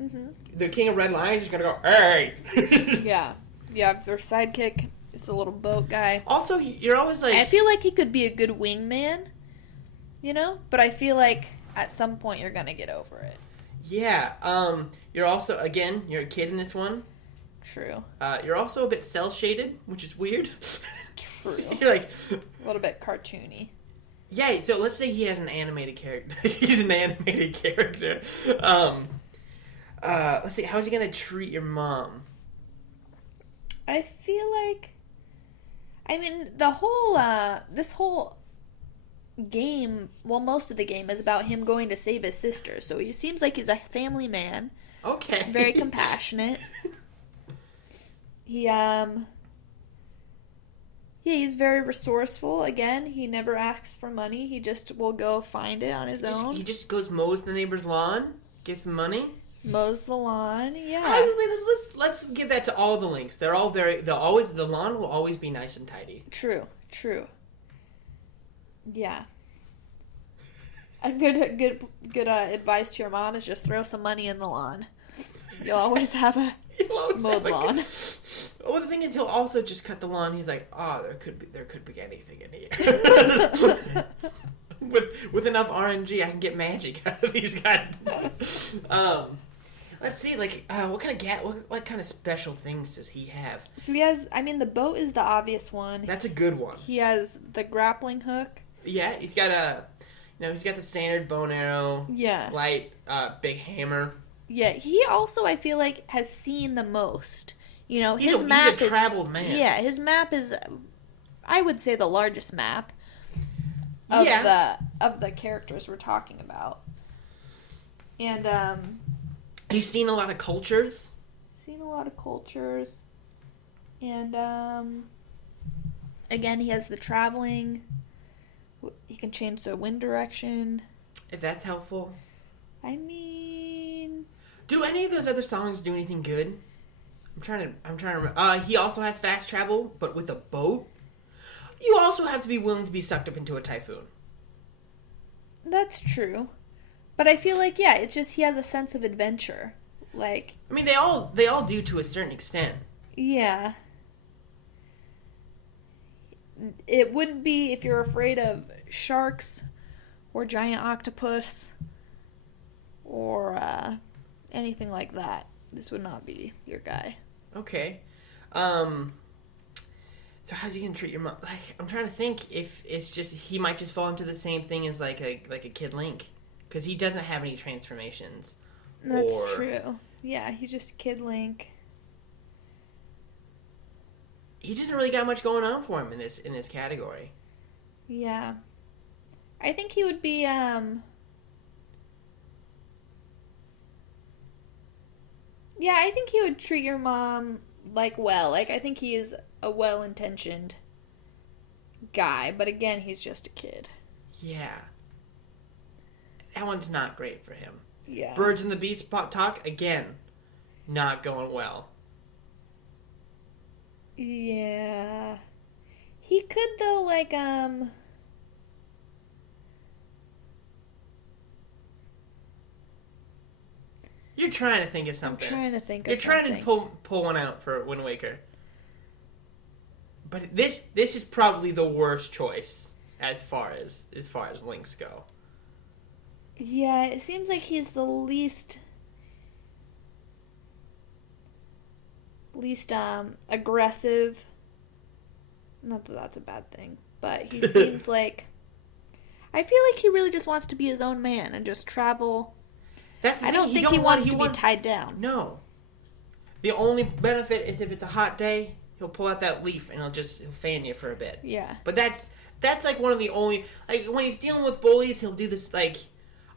Mm-hmm. The King of Red Lions is gonna go, hey. Yeah, your sidekick He's a little boat guy. Also, you're always like... I feel like he could be a good wingman, you know? But I feel like at some point you're gonna get over it. Yeah. You're also, again, you're a kid in this one. True. You're also a bit cel-shaded, which is weird. True. You're like... A little bit cartoony. Yeah, so let's say he has an animated character. He's an animated character. Let's see, how's he gonna treat your mom? I feel like... I mean, the whole, this whole game, well, most of the game is about him going to save his sister. So he seems like he's a family man. Okay. Very compassionate. Yeah, he's very resourceful. Again, he never asks for money. He just will go find it on his own. He just goes mows the neighbor's lawn, gets some money. Mows the lawn, yeah. Let's give that to all the Links. The lawn will always be nice and tidy. True. Yeah. A good advice to your mom is just throw some money in the lawn. You'll always have a mowed lawn. Well, the thing is, he'll also just cut the lawn. He's like, there could be anything in here. with enough RNG, I can get magic out of these guys. Let's see, what kind of special things does he have? So he has, I mean, the boat is the obvious one. That's a good one. He has the grappling hook. Yeah, he's got he's got the standard bow and arrow. Yeah. Light, big hammer. Yeah, he also, I feel like, has seen the most. You know, he's a traveled man. Yeah, his map is, I would say, the largest map of the characters we're talking about. And, he's seen a lot of cultures. And, again, he has the traveling. He can change the wind direction. If that's helpful. I mean... Do any of those other songs do anything good? I'm trying to remember. He also has fast travel, but with a boat. You also have to be willing to be sucked up into a typhoon. That's true. But I feel like, yeah, it's just he has a sense of adventure. Like... I mean, they all do to a certain extent. Yeah. It wouldn't be if you're afraid of sharks or giant octopus or anything like that. This would not be your guy. Okay. So how's he gonna treat your mom? Like, I'm trying to think if it's just he might just fall into the same thing as like a Kid Link, because he doesn't have any transformations. That's true. Yeah, he's just Kid Link. He doesn't really got much going on for him in this category. Yeah. I think he would be Yeah, I think he would treat your mom well. Like, I think he is a well-intentioned guy, but again, he's just a kid. Yeah. That one's not great for him. Yeah. Birds and the Beast talk, again, not going well. Yeah. He could, though, You're trying to think of something. I'm trying to think of something. You're trying to pull one out for Wind Waker. But this is probably the worst choice as far as Links go. Yeah, it seems like he's the least aggressive. Not that that's a bad thing, but he seems like... I feel like he really just wants to be his own man and just travel. I don't think he wants to be tied down. No. The only benefit is if it's a hot day, he'll pull out that leaf and he'll fan you for a bit. Yeah. But that's like one of the only... Like, when he's dealing with bullies, he'll do this, like...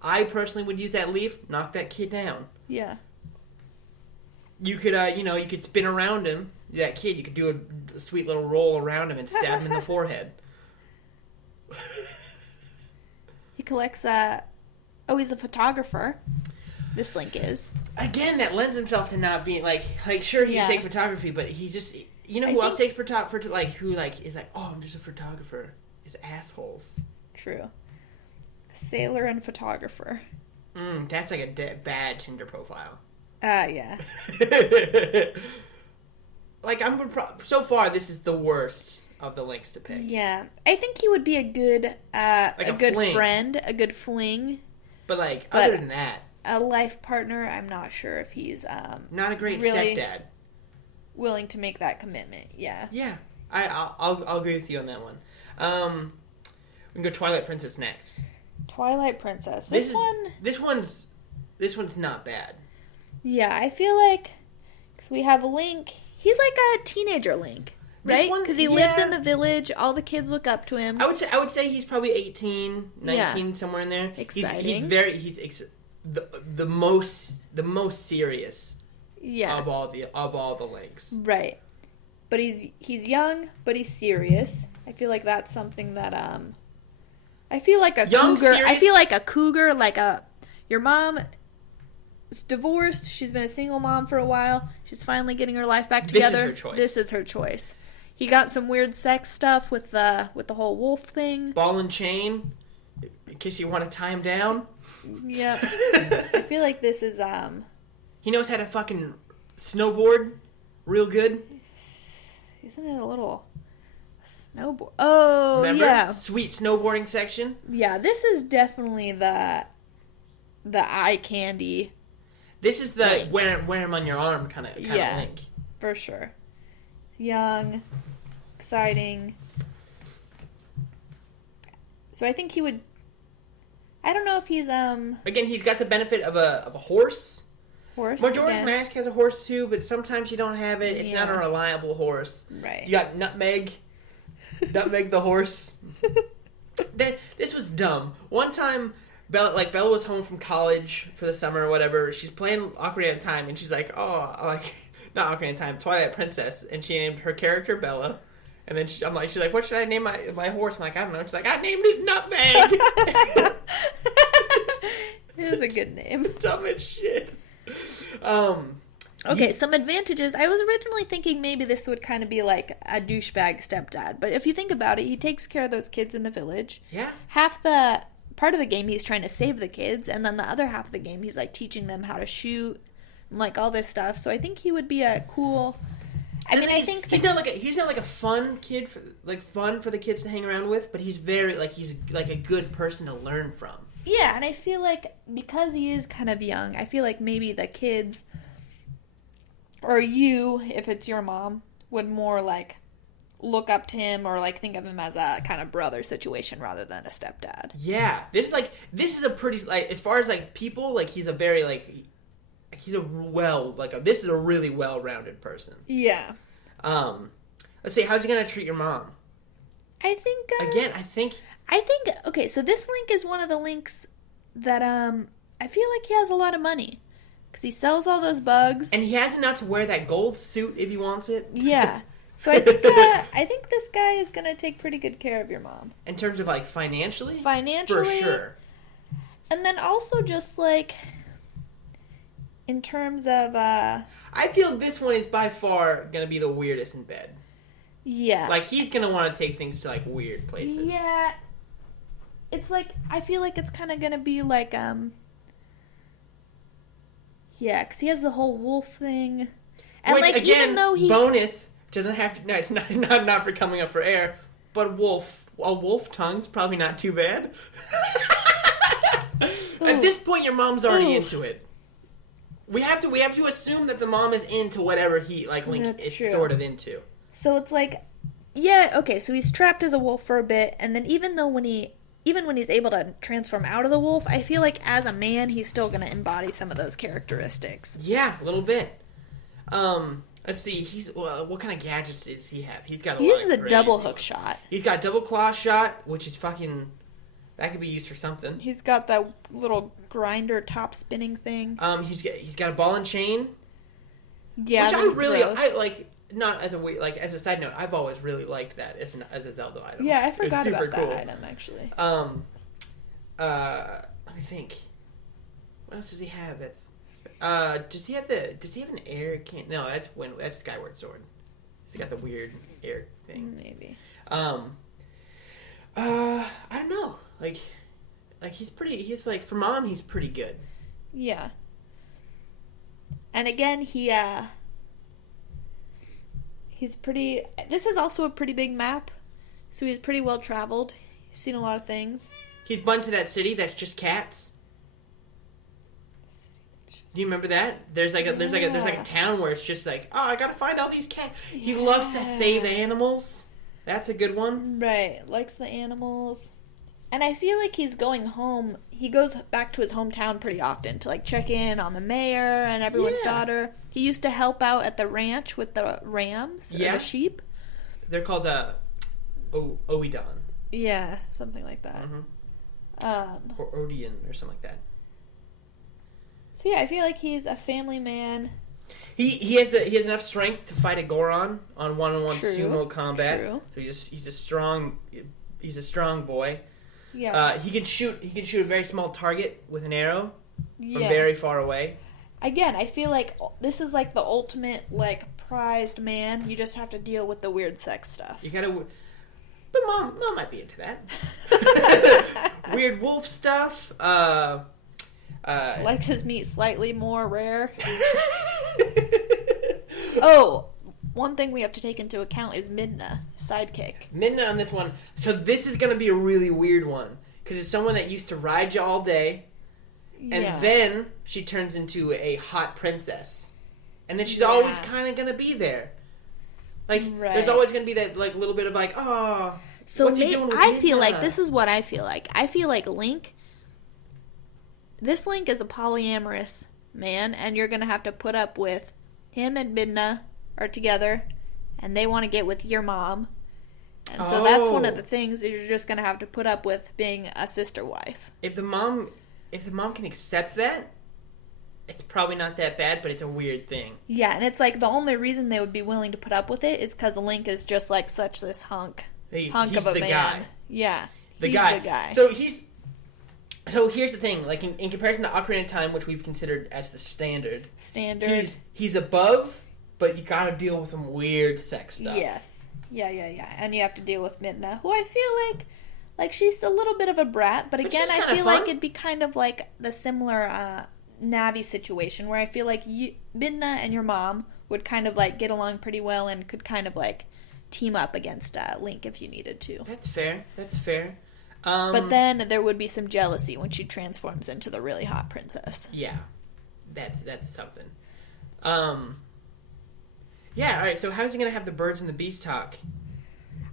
I personally would use that leaf, knock that kid down. Yeah. You could, you could spin around him, that kid. You could do a sweet little roll around him and stab him in the forehead. He collects, he's a photographer. This Link is. Again, that lends himself to not being, sure, he can take photography, but he just, who else takes photography, is like, oh, I'm just a photographer, is assholes. True. Sailor and photographer. That's like a bad Tinder profile. Yeah. so far this is the worst of the links to pick. Yeah, I think he would be a good, a good fling. friend, a good fling. But other than that, a life partner, I'm not sure if he's not a great really stepdad. Willing to make that commitment. Yeah. Yeah, I'll agree with you on that one. We can go Twilight Princess next. Twilight Princess. This one's not bad. Yeah, I feel like cause we have Link. He's like a teenager Link, right? Because he lives in the village. All the kids look up to him. I would say he's probably 18, 19, somewhere in there. Exciting. He's the most serious. Yeah. Of all the Links. Right. But he's young, but he's serious. I feel like that's something that I feel like a young, cougar. serious? I feel like a cougar, your mom is divorced. She's been a single mom for a while. She's finally getting her life back together. This is her choice. This is her choice. He got some weird sex stuff with the whole wolf thing. Ball and chain, in case you want to tie him down. Yep. I feel like this is He knows how to fucking snowboard real good. Isn't it a little snowboard? Oh, Remember? yeah. Sweet snowboarding section. Yeah, this is definitely the eye candy. This is the Link. wear him on your arm kind of Link. For sure. Young, exciting. So I think he would. I don't know if he's Again, he's got the benefit of a horse. Majora's Mask has a horse too, but sometimes you don't have it. It's not a reliable horse. Right. You got Nutmeg the horse. This was dumb. One time, Bella was home from college for the summer or whatever. She's playing Ocarina of Time, and she's like, not Ocarina of Time, Twilight Princess, and she named her character Bella. And then she's like, what should I name my horse? I'm like, I don't know. She's like, I named it Nutmeg. It was a good name. Dumb as shit. Okay, some advantages. I was originally thinking maybe this would kind of be like a douchebag stepdad, but if you think about it, he takes care of those kids in the village. Yeah. Half the part of the game he's trying to save the kids, and then the other half of the game he's like teaching them how to shoot and like all this stuff. So I think he would be a cool. I think he's not like a fun kid fun for the kids to hang around with, but he's very he's like a good person to learn from. Yeah, and I feel like because he is kind of young, I feel like maybe the kids, or you, if it's your mom, would more like look up to him or like think of him as a kind of brother situation rather than a stepdad. Yeah, this is a pretty as far as people he's a very this is a really well-rounded person. Yeah. Let's see, how's he gonna treat your mom? I think okay, so this Link is one of the Links that I feel like he has a lot of money because he sells all those bugs, and he has enough to wear that gold suit if he wants it. Yeah, so I think this guy is gonna take pretty good care of your mom in terms of financially, for sure, and then also just in terms of I feel this one is by far gonna be the weirdest in bed. Yeah, he's gonna want to take things to weird places. Yeah. It's I feel like it's kind of going to be yeah, because he has the whole wolf thing. And which, again, even though he... bonus, doesn't have to, no, it's not for coming up for air, but a wolf tongue's probably not too bad. At this point, your mom's already into it. We have to assume that the mom is into whatever he, Link is sort of into. So it's yeah, okay, so he's trapped as a wolf for a bit, and then even when he's able to transform out of the wolf, I feel like as a man, he's still going to embody some of those characteristics. Yeah, a little bit. Let's see, what kind of gadgets does he have? He's got a he lot of uses a double crazy hook shot. He's got double claw shot, which is fucking... That could be used for something. He's got that little grinder top spinning thing. He's got a ball and chain. Yeah, which not as a weird, as a side note, I've always really liked that as a Zelda item. Yeah, I forgot about cool. that item actually. Let me think. What else does he have? Does he have an air can? No, that's Skyward Sword. He's got the weird air thing. Maybe. I don't know. He's for mom, he's pretty good. Yeah. And again, He's pretty... This is also a pretty big map, so he's pretty well traveled. He's seen a lot of things. He's been to that city that's just cats. Do you remember that? There's like a town where it's just like, oh, I gotta find all these cats. He loves to save animals. That's a good one. Right, likes the animals. And I feel like he's going home. He goes back to his hometown pretty often to like check in on the mayor and everyone's daughter. He used to help out at the ranch with the rams or the sheep. They're called Oedon. Yeah, something like that. Or Odeon or something like that. So yeah, I feel like he's a family man. He has enough strength to fight a Goron on one-on-one sumo combat. True. So he's a strong boy. Yeah. He can shoot a very small target with an arrow from very far away. Again, I feel like this is like the ultimate like prized man. You just have to deal with the weird sex stuff. You gotta, but mom might be into that. Weird wolf stuff. Likes his meat slightly more rare. Oh, one thing we have to take into account is Midna, sidekick. Midna on this one. So this is going to be a really weird one. Because it's someone that used to ride you all day. And then she turns into a hot princess. And then she's always kind of going to be there. Like, there's always going to be that like little bit of like, oh, so what's he doing with I feel Midna? like, this is what I feel like. I feel like this Link is a polyamorous man. And you're going to have to put up with him and Midna are together, and they want to get with your mom. And so that's one of the things that you're just going to have to put up with being a sister wife. If the mom can accept that, it's probably not that bad, but it's a weird thing. Yeah, and it's like the only reason they would be willing to put up with it is because Link is just like such this hunk He's of a the man. Guy. Yeah, the he's guy. the guy. So here's the thing, like in comparison to Ocarina of Time, which we've considered as the standard. He's above, but you gotta deal with some weird sex stuff. Yes. Yeah. And you have to deal with Midna, who I feel like she's a little bit of a brat, but again, I feel like it'd be kind of like the similar Navi situation, where I feel like Midna and your mom would kind of like get along pretty well and could kind of like team up against Link if you needed to. That's fair. But then there would be some jealousy when she transforms into the really hot princess. Yeah, that's something. Yeah, all right. So how's he gonna have the birds and the bees talk?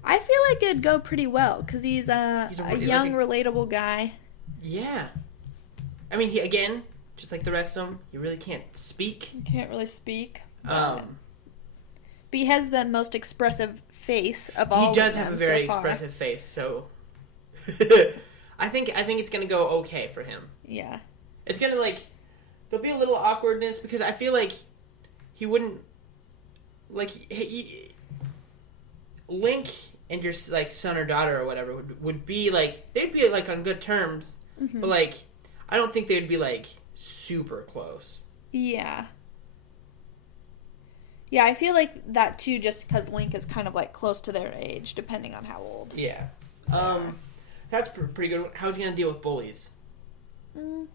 I feel like it'd go pretty well because he's a young, relatable guy. Yeah, I mean, he again, just like the rest of them, he really can't speak. He can't really speak. But he has the most expressive face of all. He does of them have a very so far. expressive face, so I think it's gonna go okay for him. Yeah, it's gonna like there'll be a little awkwardness because I feel like he wouldn't like Link and your like son or daughter or whatever would be like they'd be like on good terms, but like I don't think they'd be like super close. Yeah. Yeah, I feel like that too, just because Link is kind of like close to their age, depending on how old. Yeah. That's pretty good. How's he gonna deal with bullies? I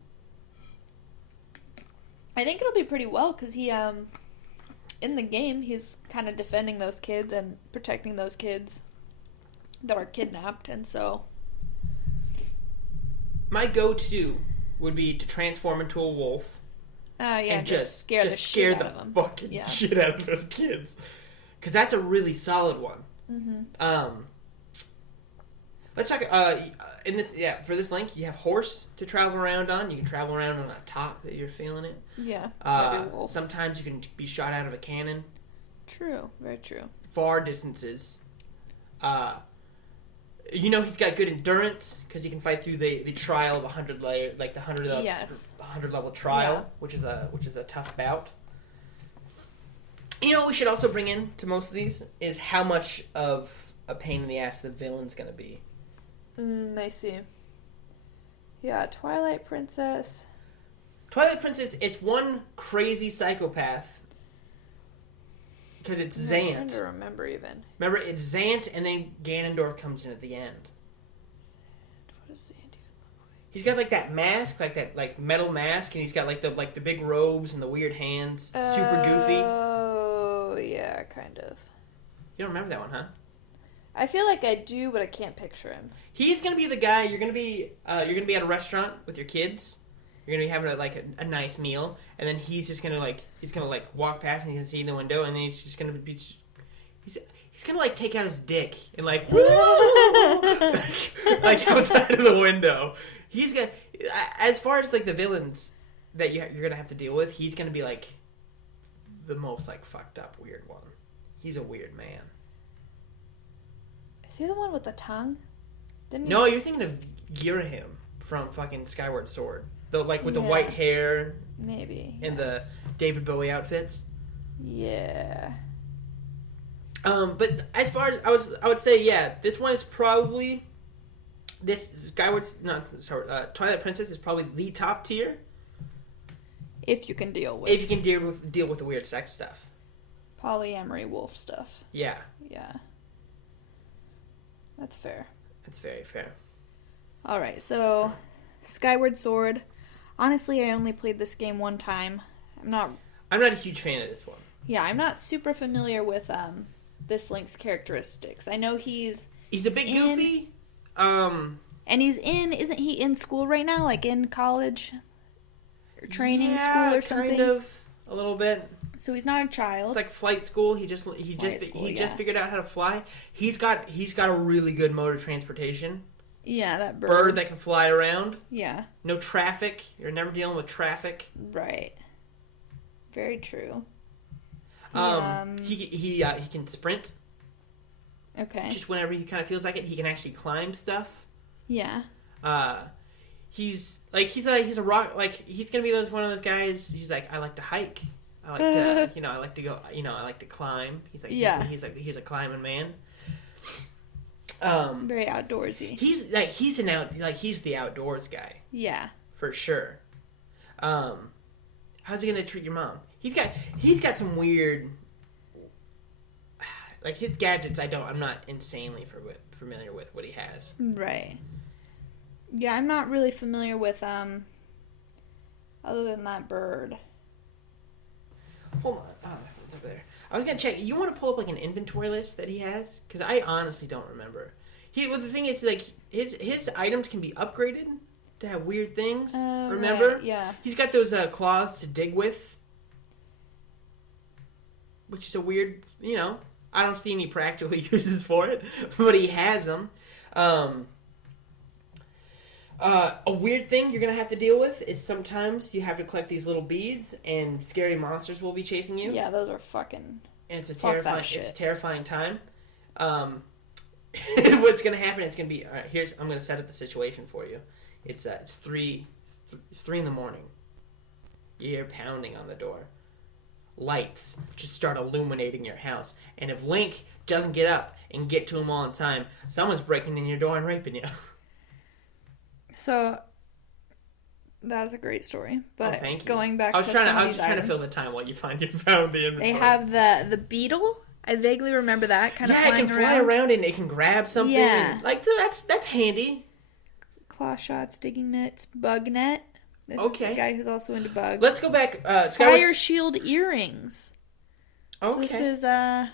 think it'll be pretty well because he, in the game, he's kind of defending those kids and protecting those kids that are kidnapped, and so. My go-to would be to transform into a wolf. Yeah, and just scare the shit out of them. Fucking shit out of those kids. Because that's a really solid one. Let's talk. For this Link, you have horse to travel around on. You can travel around on a top that you're feeling it. Yeah. Sometimes you can be shot out of a cannon. True. Very true. Far distances. He's got good endurance because he can fight through the trial of 100 layer, like the 100 level trial, which is a tough bout. You know what we should also bring in to most of these is how much of a pain in the ass the villain's gonna be. I see. Yeah, Twilight Princess. It's one crazy psychopath. Because it's Zant. I'm trying to remember even. Remember, it's Zant, and then Ganondorf comes in at the end. What does Zant even look like? He's got like that mask, like that like metal mask, and he's got like the big robes and the weird hands. Super goofy. Oh yeah, kind of. You don't remember that one, huh? I feel like I do, but I can't picture him. He's gonna be the guy. You're gonna be at a restaurant with your kids. You're gonna be having a nice meal, and then he's just gonna walk past and he's gonna see in the window, and then he's just gonna be he's gonna take out his dick and outside of the window. He's gonna, as far as the villains that you're gonna have to deal with, he's gonna be the most fucked up weird one. He's a weird man. Is he the one with the tongue? No, you're thinking of Girahim from fucking Skyward Sword. With the white hair. Maybe. And the David Bowie outfits. Yeah. But as far as I would say, yeah, this one is probably Twilight Princess is probably the top tier. If you can deal with. If you can deal with the weird sex stuff. Polyamory wolf stuff. Yeah. Yeah. That's fair. That's very fair. All right, so Skyward Sword. Honestly, I only played this game one time. I'm not a huge fan of this one. Yeah, I'm not super familiar with this Link's characteristics. I know he's a bit goofy. And isn't he in school right now? In college? Or training school or something? Kind of. A little bit. So he's not a child. It's flight school. He just figured out how to fly. He's got a really good mode of transportation. Yeah, that bird that can fly around. Yeah. No traffic. You're never dealing with traffic. Right. Very true. He can sprint. Okay. Just whenever he kind of feels like it, he can actually climb stuff. Yeah. He's a rock. He's gonna be one of those guys. He's I like to hike. I like to I like to go. I like to climb. He's a climbing man. Very outdoorsy. He's the outdoors guy. Yeah. For sure. How's he gonna treat your mom? He's got some weird his gadgets. I'm not insanely familiar with what he has. Right. Yeah, I'm not really familiar with other than that bird. Hold on. It's over there. I was gonna check. You want to pull up an inventory list that he has? Because I honestly don't remember. The thing is, his items can be upgraded to have weird things. Remember? Right, yeah. He's got those claws to dig with, which is a weird. I don't see any practical uses for it, but he has them. A weird thing you're gonna have to deal with is sometimes you have to collect these little beads, and scary monsters will be chasing you. Yeah, those are fucking. And it's a terrifying time. What's gonna happen is gonna be all right. I'm gonna set up the situation for you. It's 3 in the morning. You hear pounding on the door. Lights just start illuminating your house, and if Link doesn't get up and get to him all in time, someone's breaking in your door and raping you. So that was a great story. But thank you. Going back, I was trying to fill the time while you found the inventory. They have the beetle. I vaguely remember that kind of flying around. Yeah, it can fly around and it can grab something. Yeah, that's handy. Claw shots, digging mitts, bug net. This is the guy who's also into bugs. Let's go back. Fire shield earrings. Okay. So this is I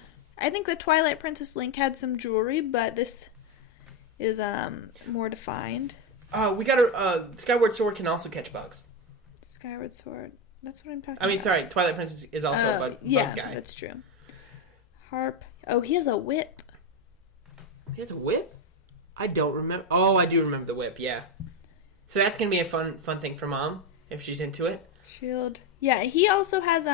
think the Twilight Princess Link had some jewelry, but this is more defined. We got Skyward Sword can also catch bugs. Skyward Sword. That's what I'm talking about. Sorry. Twilight Princess is also a bug guy. Yeah, that's true. Harp. Oh, he has a whip. He has a whip? I don't remember. Oh, I do remember the whip, yeah. So that's going to be a fun thing for Mom, if she's into it. Shield. Yeah, he also has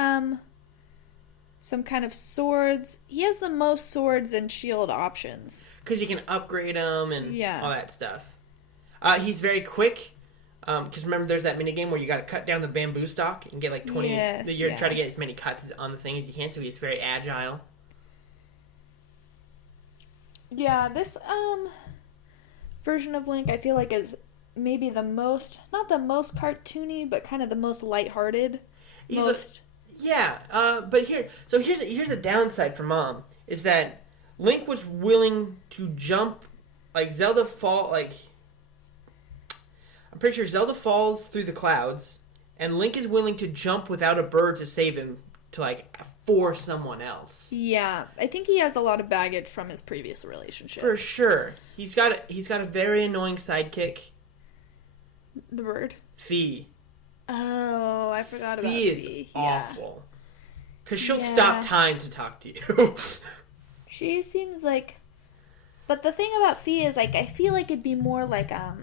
some kind of swords. He has the most swords and shield options. Because you can upgrade them and all that stuff. He's very quick. Because remember, there's that minigame where you got to cut down the bamboo stalk and get 20. You're trying to get as many cuts on the thing as you can, so he's very agile. Yeah, this version of Link, I feel like is maybe the most, not the most cartoony, but kind of the most lighthearted. But here's a downside for Mom is that Link was willing to jump, Zelda I'm pretty sure Zelda falls through the clouds, and Link is willing to jump without a bird to save him to like for someone else. Yeah, I think he has a lot of baggage from his previous relationship. For sure. He's got a very annoying sidekick. The bird. Fee. Oh, I forgot about Fee. Fee. Is awful. Because she'll Yeah. stop time to talk to you. She seems like... But the thing about Fee is, like, I feel like it'd be more like a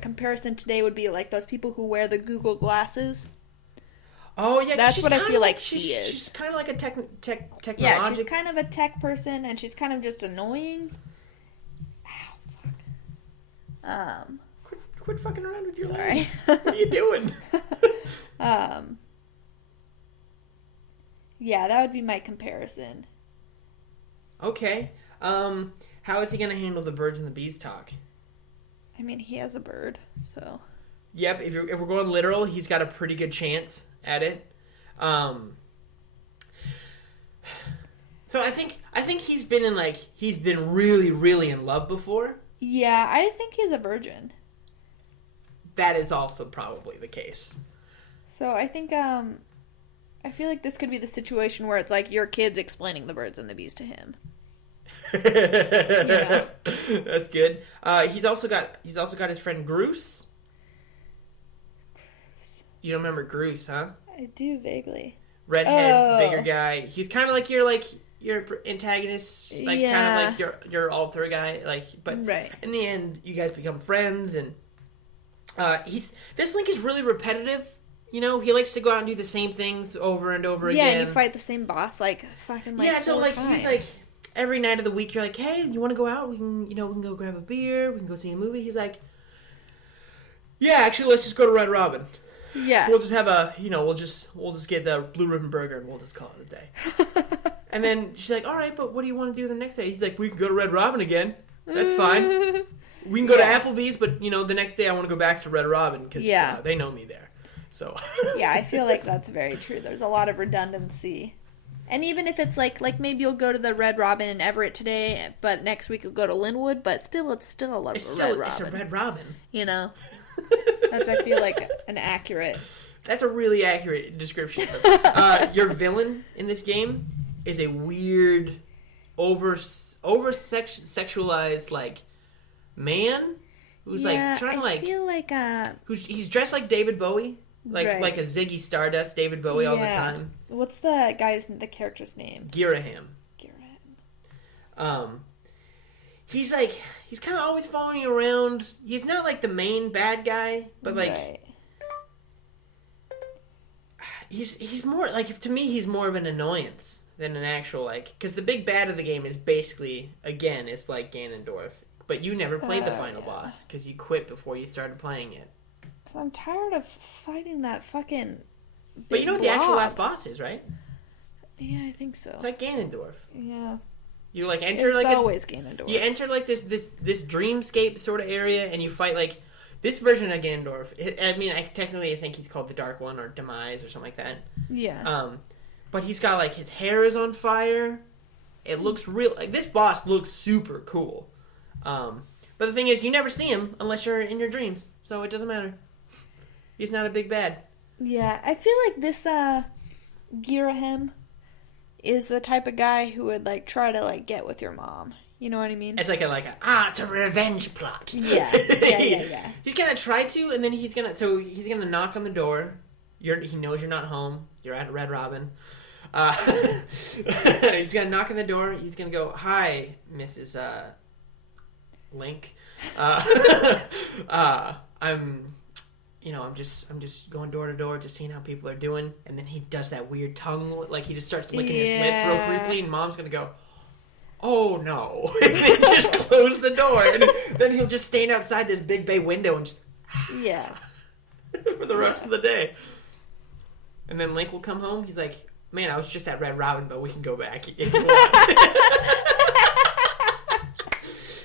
comparison today would be like those people who wear the Google glasses. Oh, yeah. That's what I feel like she Fee is. She's kind of like a technological... Yeah, she's kind of a tech person, and she's kind of just annoying. Ow, fuck. Quit fucking around with your Sorry. legs. What are you doing? Yeah, that would be my comparison. Okay. How is he going to handle the birds and the bees talk? I mean, he has a bird, so... Yep, if we're going literal, he's got a pretty good chance at it. So I think he's been really, really in love before. Yeah, I think he's a virgin. That is also probably the case. So I think, I feel like this could be the situation where it's like your kid's explaining the birds and the bees to him. Yeah. That's good. He's also got his friend Groose. You don't remember Groose, huh? I do vaguely. Redhead, bigger guy. He's kind of like your antagonist, like kind of like your alter guy, but right. In the end, you guys become friends, and this Link is really repetitive. You know, he likes to go out and do the same things over and over again. Yeah, and you fight the same boss fucking so 4 times. he's like every night of the week. You're like, hey, you want to go out? We can go grab a beer. We can go see a movie. He's like, yeah, actually, let's just go to Red Robin. Yeah. We'll just have we'll just get the Blue Ribbon Burger and we'll just call it a day. And then she's like, all right, but what do you want to do the next day? He's like, we can go to Red Robin again. That's fine. We can go to Applebee's, but, the next day I want to go back to Red Robin because they know me there. So. Yeah, I feel like that's very true. There's a lot of redundancy. And even if it's like maybe you'll go to the Red Robin in Everett today, but next week you'll go to Linwood, but still it's still a Red Robin. It's a Red Robin. That's, I feel like, an accurate... That's a really accurate description. Your villain in this game is a weird, sexualized man who's trying to I feel like he's dressed like David Bowie, like a Ziggy Stardust David Bowie all the time. What's the character's name? Girahim. He's kind of always following you around. He's not like the main bad guy, but he's more to me he's more of an annoyance than an actual because the big bad of the game is basically it's like Ganondorf, but you never played the final boss because you quit before you started playing it. I'm tired of fighting that fucking. But you know what the actual last boss is, right? Yeah, I think so. It's like Ganondorf. Yeah. You enter it's always Ganondorf. You enter this dreamscape sort of area, and you fight this version of Ganondorf. I technically think he's called the Dark One or Demise or something like that. Yeah. But he's got his hair is on fire. It looks real. This boss looks super cool. But the thing is, you never see him unless you're in your dreams, so it doesn't matter. He's not a big bad. Yeah, I feel like this Girahim is the type of guy who would try to get with your mom. You know what I mean? It's it's a revenge plot. Yeah. He's gonna try to, and then he's gonna knock on the door. He knows you're not home. You're at Red Robin. He's gonna knock on the door. He's gonna go, "Hi, Mrs. Link. I'm just going door to door, just seeing how people are doing." And then he does that weird tongue, he just starts licking his lips real creepily, and Mom's gonna go, "Oh no!" And then just close the door, and then he'll just stand outside this big bay window and just for the rest of the day. And then Link will come home. He's like, "Man, I was just at Red Robin, but we can go back if you want."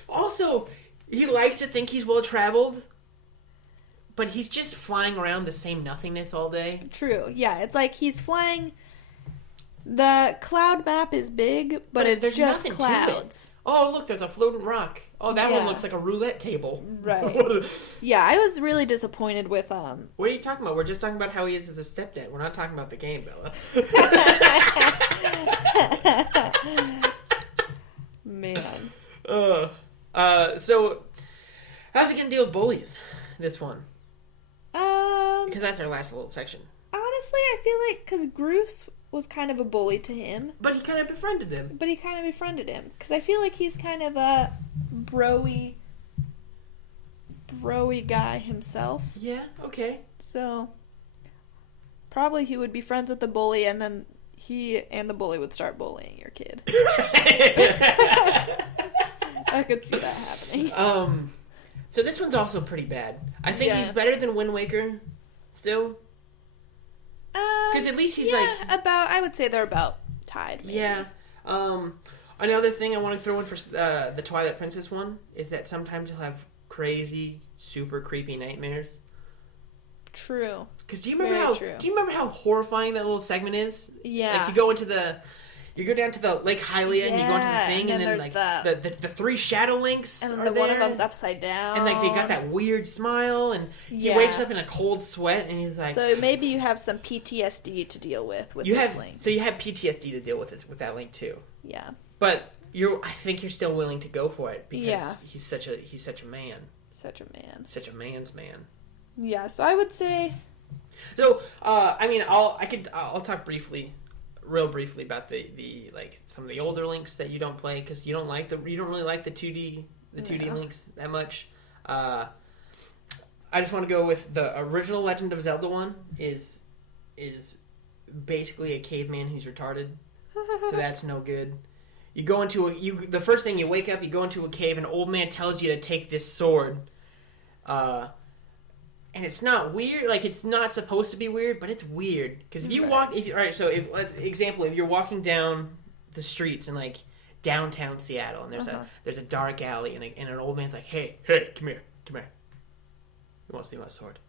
Also, he likes to think he's well traveled, but he's just flying around the same nothingness all day. True. Yeah, it's he's flying. The cloud map is big, but it's there's just nothing clouds. Oh, look, there's a floating rock. Oh, that one Yeah. looks like a roulette table. Right. Yeah, I was really disappointed with What are you talking about? We're just talking about how he is as a stepdad. We're not talking about the game, Bella. Man. So, how's he gonna deal with bullies? This one, Um, because that's our last little section. honestly, I feel like because Bruce was kind of a bully to him, But he kind of befriended him. but he kind of befriended him. Because I feel like he's kind of a broy guy himself. Yeah. Okay. So, probably he would be friends with the bully, and then he and the bully would start bullying your kid. I could see that happening. So this one's also pretty bad. I think Yeah. he's better than Wind Waker, still. Because at least he's I would say they're about tied. Maybe. Yeah. Another thing I want to throw in for the Twilight Princess one is that sometimes you'll have crazy, super creepy nightmares. True. Because do you remember how horrifying that little segment is? Yeah. Like you go down to the Lake Hylia and you go into the thing and then there's like the three shadow links and are then there. one of them's upside down. And like they got that weird smile and he Yeah. wakes up in a cold sweat and he's like, So maybe you have some PTSD to deal with you this have link. so you have PTSD to deal with that link too. Yeah. But I think you're still willing to go for it because Yeah. he's such a man. Such a man. Such a man's man. Yeah, so I would say So, I'll talk real briefly about the like some of the older links that you don't play because you don't really like the 2D links that much. I just want to go with the original Legend of Zelda one is basically a caveman who's retarded, so that's no good. You go into the first thing you wake up, you go into a cave, an old man tells you to take this sword. And it's not weird, like it's not supposed to be weird, but it's weird because if you if you're walking down the streets in like downtown Seattle and there's a dark alley and an old man's like, hey, come here, you want to see my sword?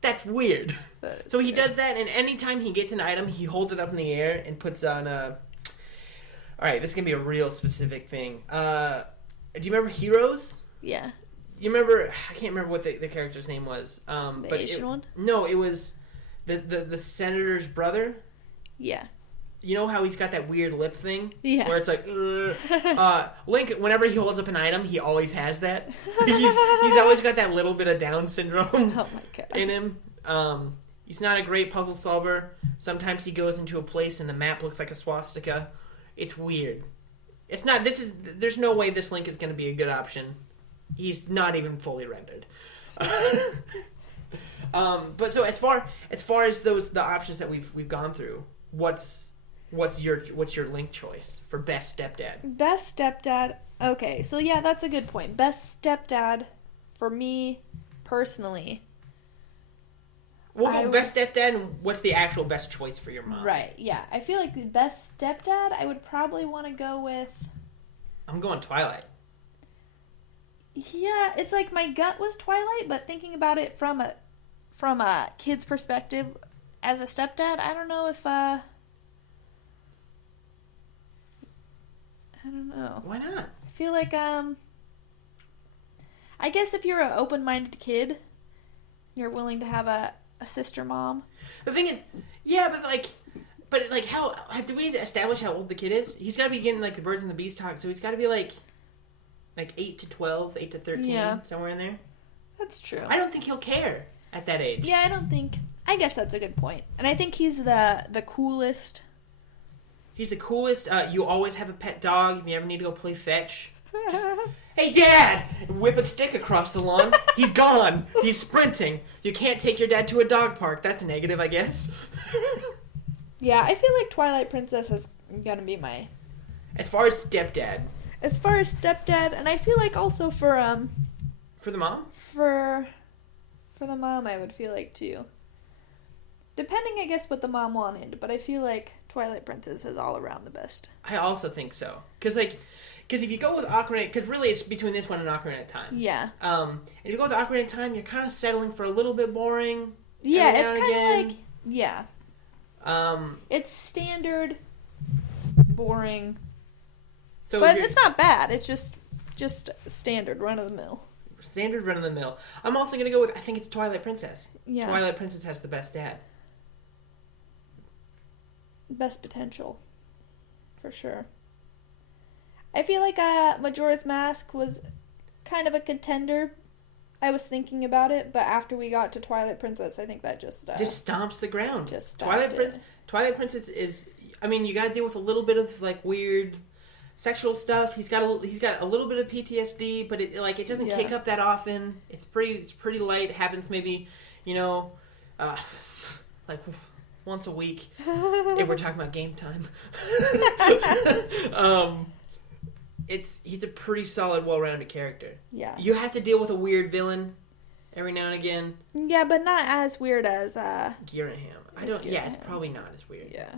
That's weird. So he does that, and anytime he gets an item, he holds it up in the air and puts on all right, this is gonna be a real specific thing. Do you remember Heroes? yeah. You remember? I can't remember what the character's name was. The Asian one? No, it was the senator's brother. Yeah. You know how he's got that weird lip thing? Yeah. Where it's like, Link, whenever he holds up an item, he always has that. He's always got that little bit of Down syndrome Oh my god. in him. He's not a great puzzle solver. Sometimes he goes into a place and the map looks like a swastika. It's weird. It's not. There's no way this Link is going to be a good option. He's not even fully rendered. But so as far as the options that we've gone through, what's your Link choice for best stepdad? Best stepdad. Okay, so yeah, that's a good point. Best stepdad for me personally. We'll go best stepdad, and what's the actual best choice for your mom? Right, yeah. I feel like the best stepdad, I would probably want to go with... I'm going Twilight. Yeah, it's like my gut was Twilight, but thinking about it from a kid's perspective as a stepdad, I don't know if I don't know. Why not? I feel like I guess if you're an open-minded kid, you're willing to have a sister mom. The thing is, yeah, but how do we need to establish how old the kid is? He's got to be getting like the birds and the bees talk, so he's got to be like 8 to 12, 8 to 13, somewhere in there. That's true. I don't think he'll care at that age. Yeah, I guess that's a good point. And I think he's the coolest. He's the coolest. You always have a pet dog. If you ever need to go play fetch, just, hey, Dad! Whip a stick across the lawn. He's gone. He's sprinting. You can't take your dad to a dog park. That's negative, I guess. Yeah, I feel like Twilight Princess is gonna be my... As far as stepdad. As far as stepdad, and I feel like also for the mom? For the mom, I would feel like too. Depending, I guess, what the mom wanted, but I feel like Twilight Princess is all around the best. I also think so. Because if you go with Ocarina... Because really, it's between this one and Ocarina of Time. Yeah. If you go with Ocarina of Time, you're kind of settling for a little bit boring. Yeah, it's kind of like... Yeah. It's standard, boring, So but it's not bad. It's just standard run of the mill. Standard run of the mill. I'm also gonna go with, I think it's Twilight Princess. Yeah. Twilight Princess has the best dad. Best potential, for sure. I feel like Majora's Mask was kind of a contender. I was thinking about it, but after we got to Twilight Princess, I think that just stomps the ground. Just Twilight Princess is. I mean, you got to deal with a little bit of like weird sexual stuff. He's got a little bit of PTSD, but it doesn't kick up that often. It's pretty light. It happens maybe, like once a week if we're talking about game time. He's a pretty solid, well-rounded character. Yeah. You have to deal with a weird villain every now and again. Yeah, but not as weird as Girahim. It's probably not as weird. Yeah.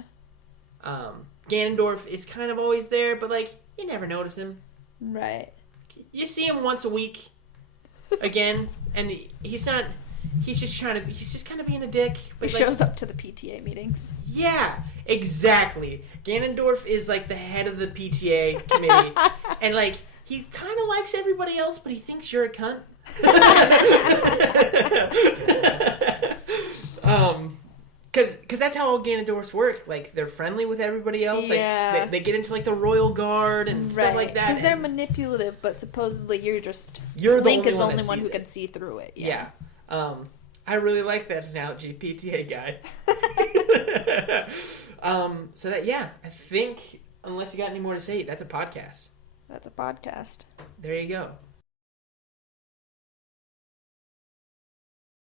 Ganondorf is kind of always there, but like you never notice him. Right. You see him once a week again, and he's just kind of being a dick. But he shows up to the PTA meetings. Yeah, exactly. Ganondorf is like the head of the PTA committee, and like he kind of likes everybody else, but he thinks you're a cunt. Because that's how all Ganondorfs work. Like they're friendly with everybody else. Yeah. Like they get into like the royal guard and stuff like that. Because they're manipulative, but supposedly Link is the only one who can see through it. Yeah. I really like that analogy, PTA guy. I think unless you got any more to say, that's a podcast. That's a podcast. There you go.